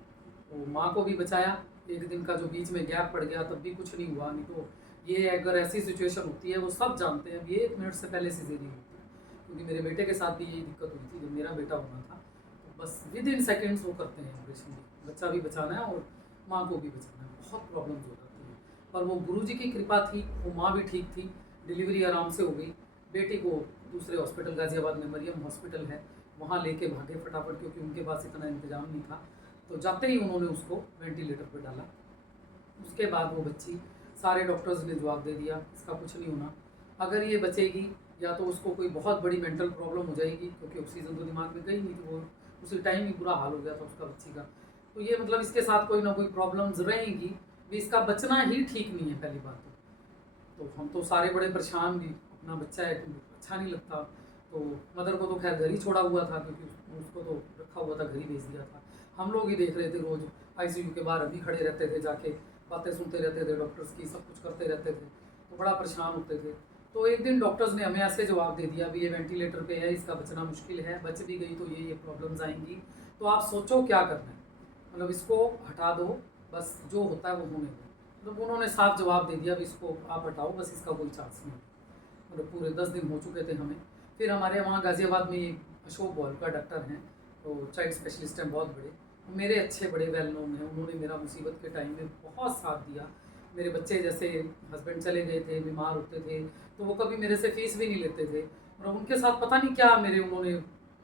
वो माँ को भी बचाया, एक दिन का जो बीच में गैप पड़ गया तब भी कुछ नहीं हुआ। नहीं तो ये अगर ऐसी सिचुएशन होती है, वो सब जानते हैं, ये 1 मिनट से पहले सीज़ेरियन होता है। क्योंकि मेरे बेटे के साथ भी यही दिक्कत हुई थी जब मेरा बेटा होना था। तो बस विद इन सेकेंड्स वो करते हैं ऑपरेशन, बच्चा भी बचाना है और माँ को भी बचाना है। बहुत प्रॉब्लम्स हो जाती हैं, पर वो गुरुजी की कृपा थी, वो माँ भी ठीक थी, डिलीवरी आराम से हो गई। बेटी को दूसरे हॉस्पिटल, गाज़ियाबाद में मरियम हॉस्पिटल है, वहाँ लेके भागे फटाफट, क्योंकि उनके पास इतना इंतज़ाम नहीं था। तो जाते ही उन्होंने उसको वेंटिलेटर पर डाला। उसके बाद वो बच्ची, सारे डॉक्टर्स ने जवाब दे दिया इसका कुछ नहीं होना, अगर ये बचेगी या तो उसको कोई बहुत बड़ी मेंटल प्रॉब्लम हो जाएगी, क्योंकि ऑक्सीजन तो दिमाग में गई नहीं थी, वो उसी टाइम ही बुरा हाल हो गया था उसका बच्ची का। तो ये मतलब इसके साथ कोई ना कोई प्रॉब्लम्स रहेंगी भी, इसका बचना ही ठीक नहीं है पहली बात तो हम तो सारे बड़े परेशान भी, अपना बच्चा है तो अच्छा नहीं लगता। तो मदर को तो खैर घर ही छोड़ा हुआ था, क्योंकि उसको तो रखा हुआ था, घर ही भेज दिया था। हम लोग ही देख रहे थे रोज़, आईसीयू के बाहर अभी खड़े रहते थे, जाके बातें सुनते रहते थे डॉक्टर्स की, सब कुछ करते रहते थे, तो बड़ा परेशान होते थे। तो एक दिन डॉक्टर्स ने हमें ऐसे जवाब दे दिया भी ये वेंटिलेटर पे है, इसका बचना मुश्किल है, बच भी गई तो ये प्रॉब्लम्स आएंगी, तो आप सोचो क्या करना है, मतलब इसको हटा दो, बस जो होता है वो होने दो। मतलब उन्होंने साफ जवाब दे दिया भी इसको आप हटाओ, बस इसका कोई चांस नहीं। मतलब पूरे 10 दिन हो चुके थे हमें। फिर हमारे वहाँ गाज़ियाबाद में अशोक बॉल का डॉक्टर हैं, तो चाइल्ड स्पेशलिस्ट हैं बहुत बड़े, मेरे अच्छे बड़े वेल नोन हैं, उन्होंने मेरा मुसीबत के टाइम में बहुत साथ दिया। मेरे बच्चे जैसे हस्बैंड चले गए थे, बीमार होते थे, तो वो कभी मेरे से फीस भी नहीं लेते थे, और उनके साथ पता नहीं क्या मेरे उन्होंने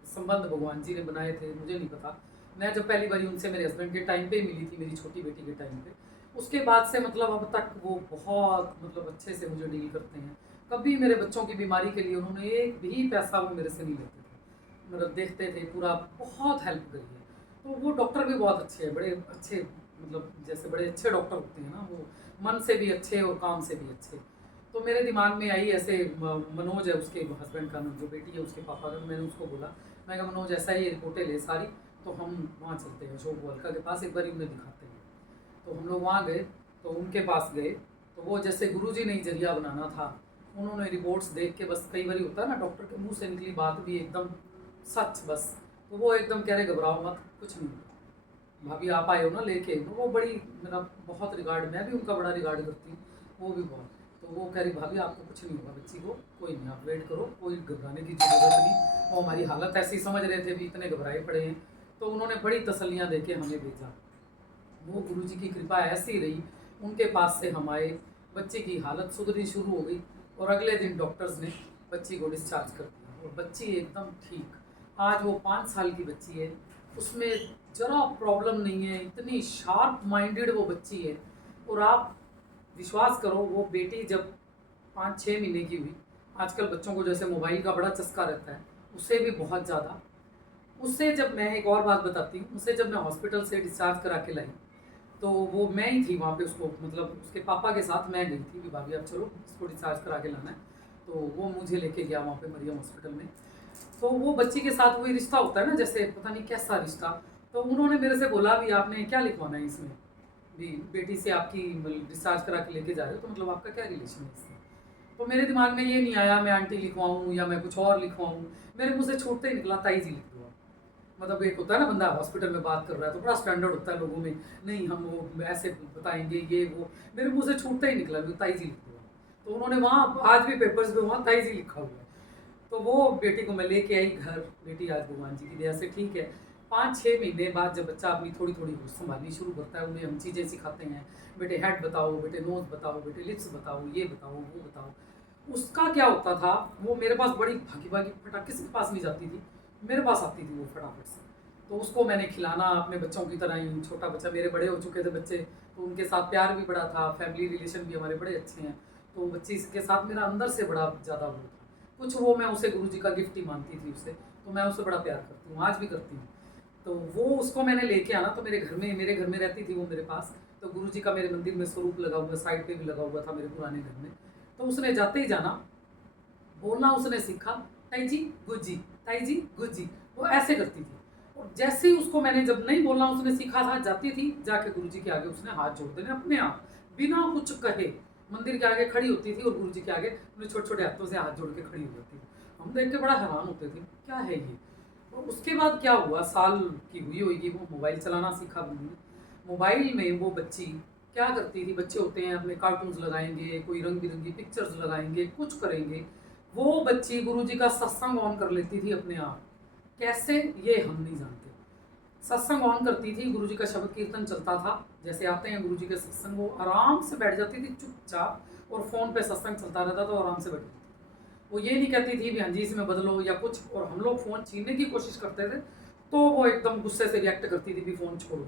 संबंध भगवान जी ने बनाए थे, मुझे नहीं पता। मैं जब पहली बारी उनसे मेरे हस्बैंड के टाइम पे मिली थी, मेरी छोटी बेटी के टाइम पे, उसके बाद से मतलब अब तक वो बहुत मतलब अच्छे से मुझे डील करते हैं। कभी मेरे बच्चों की बीमारी के लिए उन्होंने एक भी पैसा वो मेरे से नहीं लेते थे, मतलब देखते थे पूरा, बहुत हेल्प करी है। तो वो डॉक्टर भी बहुत अच्छे हैं, बड़े अच्छे, मतलब जैसे बड़े अच्छे डॉक्टर होते हैं ना, वो मन से भी अच्छे और काम से भी अच्छे। तो मेरे दिमाग में आई ऐसे, मनोज है उसके हस्बैंड का, जो बेटी है उसके पापा का, मैंने उसको बोला, मैं कहा मनोज ऐसा ही रिपोर्टें ले सारी, तो हम वहाँ चलते हैं अशोक वालका के पास, एक बार उन्हें दिखाते हैं। तो हम लोग वहाँ गए, तो उनके पास गए, तो वो जैसे गुरुजी ने ही जरिया बनाना था, उन्होंने रिपोर्ट्स देख के, बस कई बार होता है ना डॉक्टर के मुंह से निकली बात भी एकदम सच, बस तो वो एकदम कह रहे घबराओ मत, कुछ नहीं होगा, भाभी आप आए हो ना लेके, तो वो बड़ी मेरा बहुत रिगार्ड, मैं भी उनका बड़ा रिगार्ड करती हूँ, वो भी बहुत। तो वो कह रही भाभी आपको कुछ नहीं होगा बच्ची को, कोई नहीं, आप वेट करो, कोई घबराने की ज़रूरत नहीं। वो हमारी हालत ऐसी समझ रहे थे भी, इतने घबराए पड़े हैं, तो उन्होंने बड़ी तसल्लियाँ दे के हमें भेजा। वो गुरुजी की कृपा ऐसी रही, उनके पास से हम आए, बच्चे की हालत सुधरनी शुरू हो गई, और अगले दिन डॉक्टर्स ने बच्ची को डिस्चार्ज कर दिया, और बच्ची एकदम ठीक। आज वो 5 साल की बच्ची है, उसमें ज़रा प्रॉब्लम नहीं है, इतनी शार्प माइंडेड वो बच्ची है। और आप विश्वास करो, वो बेटी जब 5-6 महीने की हुई, आजकल बच्चों को जैसे मोबाइल का बड़ा चस्का रहता है, उससे भी बहुत ज़्यादा। उससे जब मैं एक और बात बताती हूँ, उससे जब मैं हॉस्पिटल से डिस्चार्ज करा के लाई, तो वो मैं ही थी वहाँ पे, उसको मतलब उसके पापा के साथ मैं गई थी कि भाभी आप चलो इसको डिस्चार्ज करा के लाना है। तो वो मुझे लेके गया वहाँ पे मरियम हॉस्पिटल में। तो वो बच्ची के साथ वही रिश्ता होता है ना, जैसे पता नहीं कैसा रिश्ता। तो उन्होंने मेरे से बोला भी आपने क्या लिखवाना है इसमें, भी बेटी से आपकी डिस्चार्ज करा के लेके जा रहे हो, तो मतलब आपका क्या रिलेशन है इससे। तो मेरे दिमाग में ये नहीं आया मैं आंटी लिखवाऊँ या मैं कुछ और लिखवाऊँ, मेरे मुँह से छूटते ही निकला ताई जी लिख दो। मतलब एक होता है ना, बंदा हॉस्पिटल में बात कर रहा है तो बड़ा स्टैंडर्ड होता है लोगों में, नहीं हम वो ऐसे बताएंगे ये वो, मेरे मुंह से छूटता ही निकला ताई जी लिख हुआ। तो उन्होंने वहाँ आज भी पेपर्स में वहाँ ताई जी लिखा हुआ है। तो वो बेटी को मैं लेके आई घर, बेटी आज भगवान जी की दया से ठीक है। 5-6 महीने बाद जब बच्चा अपनी थोड़ी थोड़ी होश संभालनी शुरू करता है, उन्हें हम चीज़ें सिखाते हैं, बेटे हेड बताओ, बेटे नोज़ बताओ, बेटे लिप्स बताओ, ये बताओ, वो बताओ। उसका क्या होता था, वो मेरे पास बड़ी भागी-भागी फटाक किसी के पास नहीं जाती थी, मेरे पास आती थी वो फटाफट से। तो उसको मैंने खिलाना अपने बच्चों की तरह ही, छोटा बच्चा, मेरे बड़े हो चुके थे बच्चे, तो उनके साथ प्यार भी बड़ा था, फैमिली रिलेशन भी हमारे बड़े अच्छे हैं। तो बच्चे के साथ मेरा अंदर से बड़ा ज़्यादा वो था। कुछ वो मैं उसे गुरुजी का गिफ्ट ही मानती थी उसे, तो मैं उसे बड़ा प्यार करती हूँ, आज भी करती हूँ। तो वो उसको मैंने लेके आना, तो मेरे घर में रहती थी वो मेरे पास। तो गुरुजी का मेरे मंदिर में स्वरूप लगा हुआ, साइड पे भी लगा हुआ था मेरे पुराने घर में। तो उसने जाते ही जाना, बोलना उसने सीखा, ताई जी गुज्जी, ताई जी गुज्जी, वो ऐसे करती थी। और जैसे ही उसको मैंने जब नहीं बोलना उसने सीखा था, जाती थी जाके गुरुजी के आगे उसने हाथ जोड़ देने अपने आप, बिना कुछ कहे। मंदिर के आगे खड़ी होती थी और गुरुजी के आगे अपने छोटे छोटे हाथों से हाथ जोड़ के खड़ी हो जाती थी। हम देख के बड़ा हैरान होते थे, क्या है ये। और उसके बाद क्या हुआ, साल की हुई होगी, वो मोबाइल चलाना सीखा गुरु ने। मोबाइल में वो बच्ची क्या करती थी, बच्चे होते हैं अपने कार्टून्स लगाएंगे, कोई रंग बिरंगी पिक्चर्स लगाएंगे, कुछ करेंगे। वो बच्ची गुरुजी का सत्संग ऑन कर लेती थी अपने आप। कैसे, ये हम नहीं जानते। सत्संग ऑन करती थी, गुरुजी का शब्द कीर्तन चलता था, जैसे आते हैं गुरुजी के सत्संग, वो आराम से बैठ जाती थी चुपचाप, और फ़ोन पे सत्संग चलता रहता तो आराम से बैठ जाती थी। वो ये नहीं कहती थी भी हाँ जी इसमें बदलो या कुछ, और हम लोग फ़ोन छीनने की कोशिश करते थे तो वो एकदम गुस्से से रिएक्ट करती थी भी फ़ोन छोड़ो।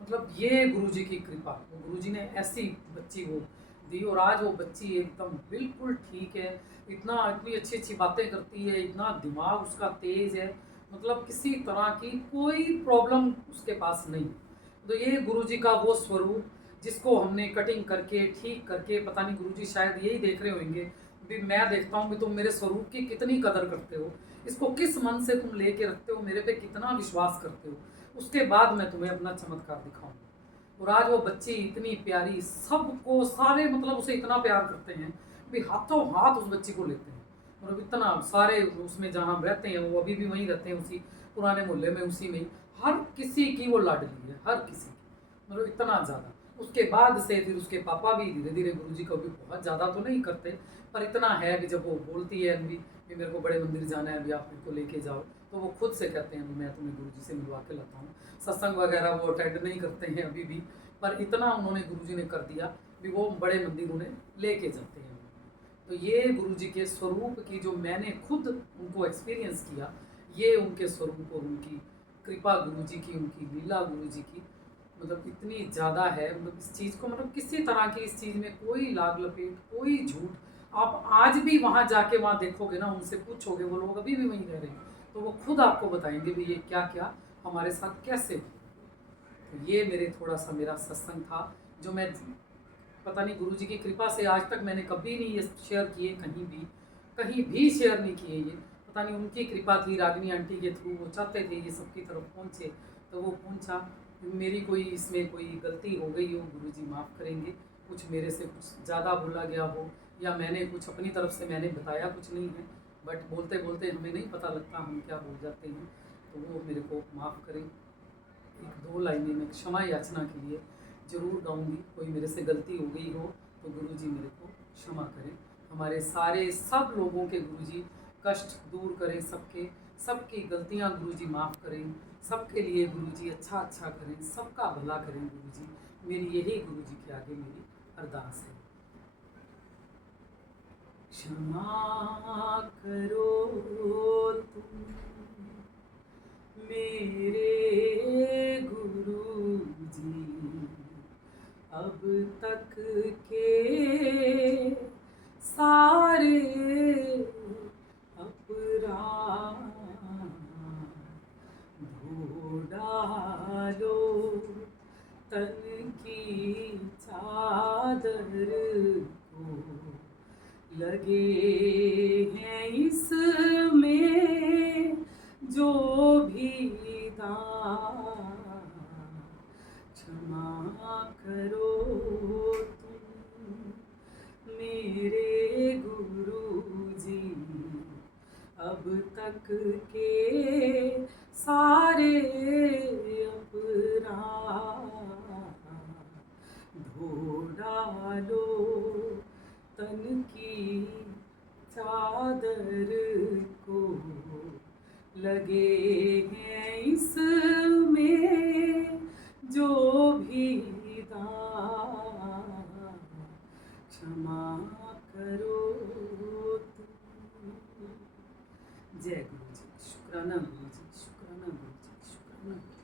मतलब ये गुरुजी की कृपा, वो गुरुजी ने ऐसी बच्ची वो दी, और आज वो बच्ची एकदम बिल्कुल ठीक है। इतनी अच्छी अच्छी बातें करती है, इतना दिमाग उसका तेज़ है, मतलब किसी तरह की कोई प्रॉब्लम उसके पास नहीं। तो ये गुरुजी का वो स्वरूप जिसको हमने कटिंग करके ठीक करके, पता नहीं गुरुजी शायद यही देख रहे होंगे भी, मैं देखता हूँ कि तुम मेरे स्वरूप की कितनी कदर करते हो, इसको किस मन से तुम लेके रखते हो, मेरे पे कितना विश्वास करते हो, उसके बाद मैं तुम्हें अपना चमत्कार दिखाऊंगा। और आज वो बच्ची इतनी प्यारी, सबको सारे मतलब उसे इतना प्यार करते हैं भी हाथों हाथ उस बच्ची को लेते हैं। मतलब इतना सारे उसमें जहाँ हम रहते हैं, वो अभी भी वहीं रहते हैं, उसी पुराने मोहल्ले में, उसी में हर किसी की वो लाडली है, हर किसी की, मतलब इतना ज़्यादा। उसके बाद से फिर उसके पापा भी धीरे धीरे गुरुजी को भी बहुत ज़्यादा तो नहीं करते, पर इतना है कि जब वो बोलती है अनवी कि मेरे को बड़े मंदिर जाना है, अभी आप मेरे को लेके जाओ, तो वो खुद से कहते हैं मैं तुम्हें गुरुजी से मिलवा के लाता हूँ। सत्संग वगैरह वो अटेंड नहीं करते हैं अभी भी, पर इतना उन्होंने गुरुजी ने कर दिया कि वो बड़े मंदिर उन्हें लेके जाते हैं। तो ये गुरुजी के स्वरूप की जो मैंने खुद उनको एक्सपीरियंस किया, ये उनके स्वरूप और उनकी कृपा गुरुजी की, उनकी लीला गुरुजी की, मतलब इतनी ज़्यादा है। मतलब इस चीज़ को, मतलब किसी तरह की इस चीज़ में कोई लाग लपेट, कोई झूठ, आप आज भी वहाँ जाके वहाँ देखोगे ना, उनसे पूछोगे, वो लोग अभी भी वहीं रह रहे हैं, तो वो खुद आपको बताएंगे भी ये क्या क्या हमारे साथ कैसे हुआ। तो ये मेरे थोड़ा सा मेरा सत्संग था, जो मैं पता नहीं गुरुजी की कृपा से आज तक मैंने कभी नहीं ये शेयर किए, कहीं भी शेयर नहीं किए ये। पता नहीं उनकी कृपा थी, रागिनी आंटी के थ्रू वो चाहते थे ये सबकी तरफ पहुँचे, तो वो पहुँचा। मेरी कोई इसमें कोई गलती हो गई हो, गुरुजी माफ़ करेंगे, कुछ मेरे से कुछ ज़्यादा बोला गया हो, या मैंने कुछ अपनी तरफ से मैंने बताया कुछ नहीं है, बट बोलते बोलते हमें नहीं पता लगता हम क्या बोल जाते हैं, तो वो मेरे को माफ़ करें। एक दो लाइनें मैं क्षमा याचना के लिए ज़रूर गाऊंगी, कोई मेरे से गलती हो गई हो तो गुरुजी मेरे को क्षमा करें। हमारे सारे सब लोगों के गुरुजी कष्ट दूर करें, सबके, सबकी गलतियां गुरुजी माफ़ करें, सबके लिए गुरुजी अच्छा अच्छा करें, सबका भला करें गुरुजी। मेरी यही गुरुजी के आगे मेरी अरदास है। क्षमा करो तुम मेरे गुरुजी, अब तक के सारे अपराध धो डालो, तन की चादर को लगे हैं इसमें जो भी दाग। क्षमा करो तुम मेरे गुरुजी, अब तक के सारे अपराध धो डालो, तन की चादर को लगे हैं इसमें जो भी दाग, क्षमा करो तुम। जय गुरु जी, शुक्राना गुरु जी, शुक्राना गुरु जी, शुक्राना गुरु जी।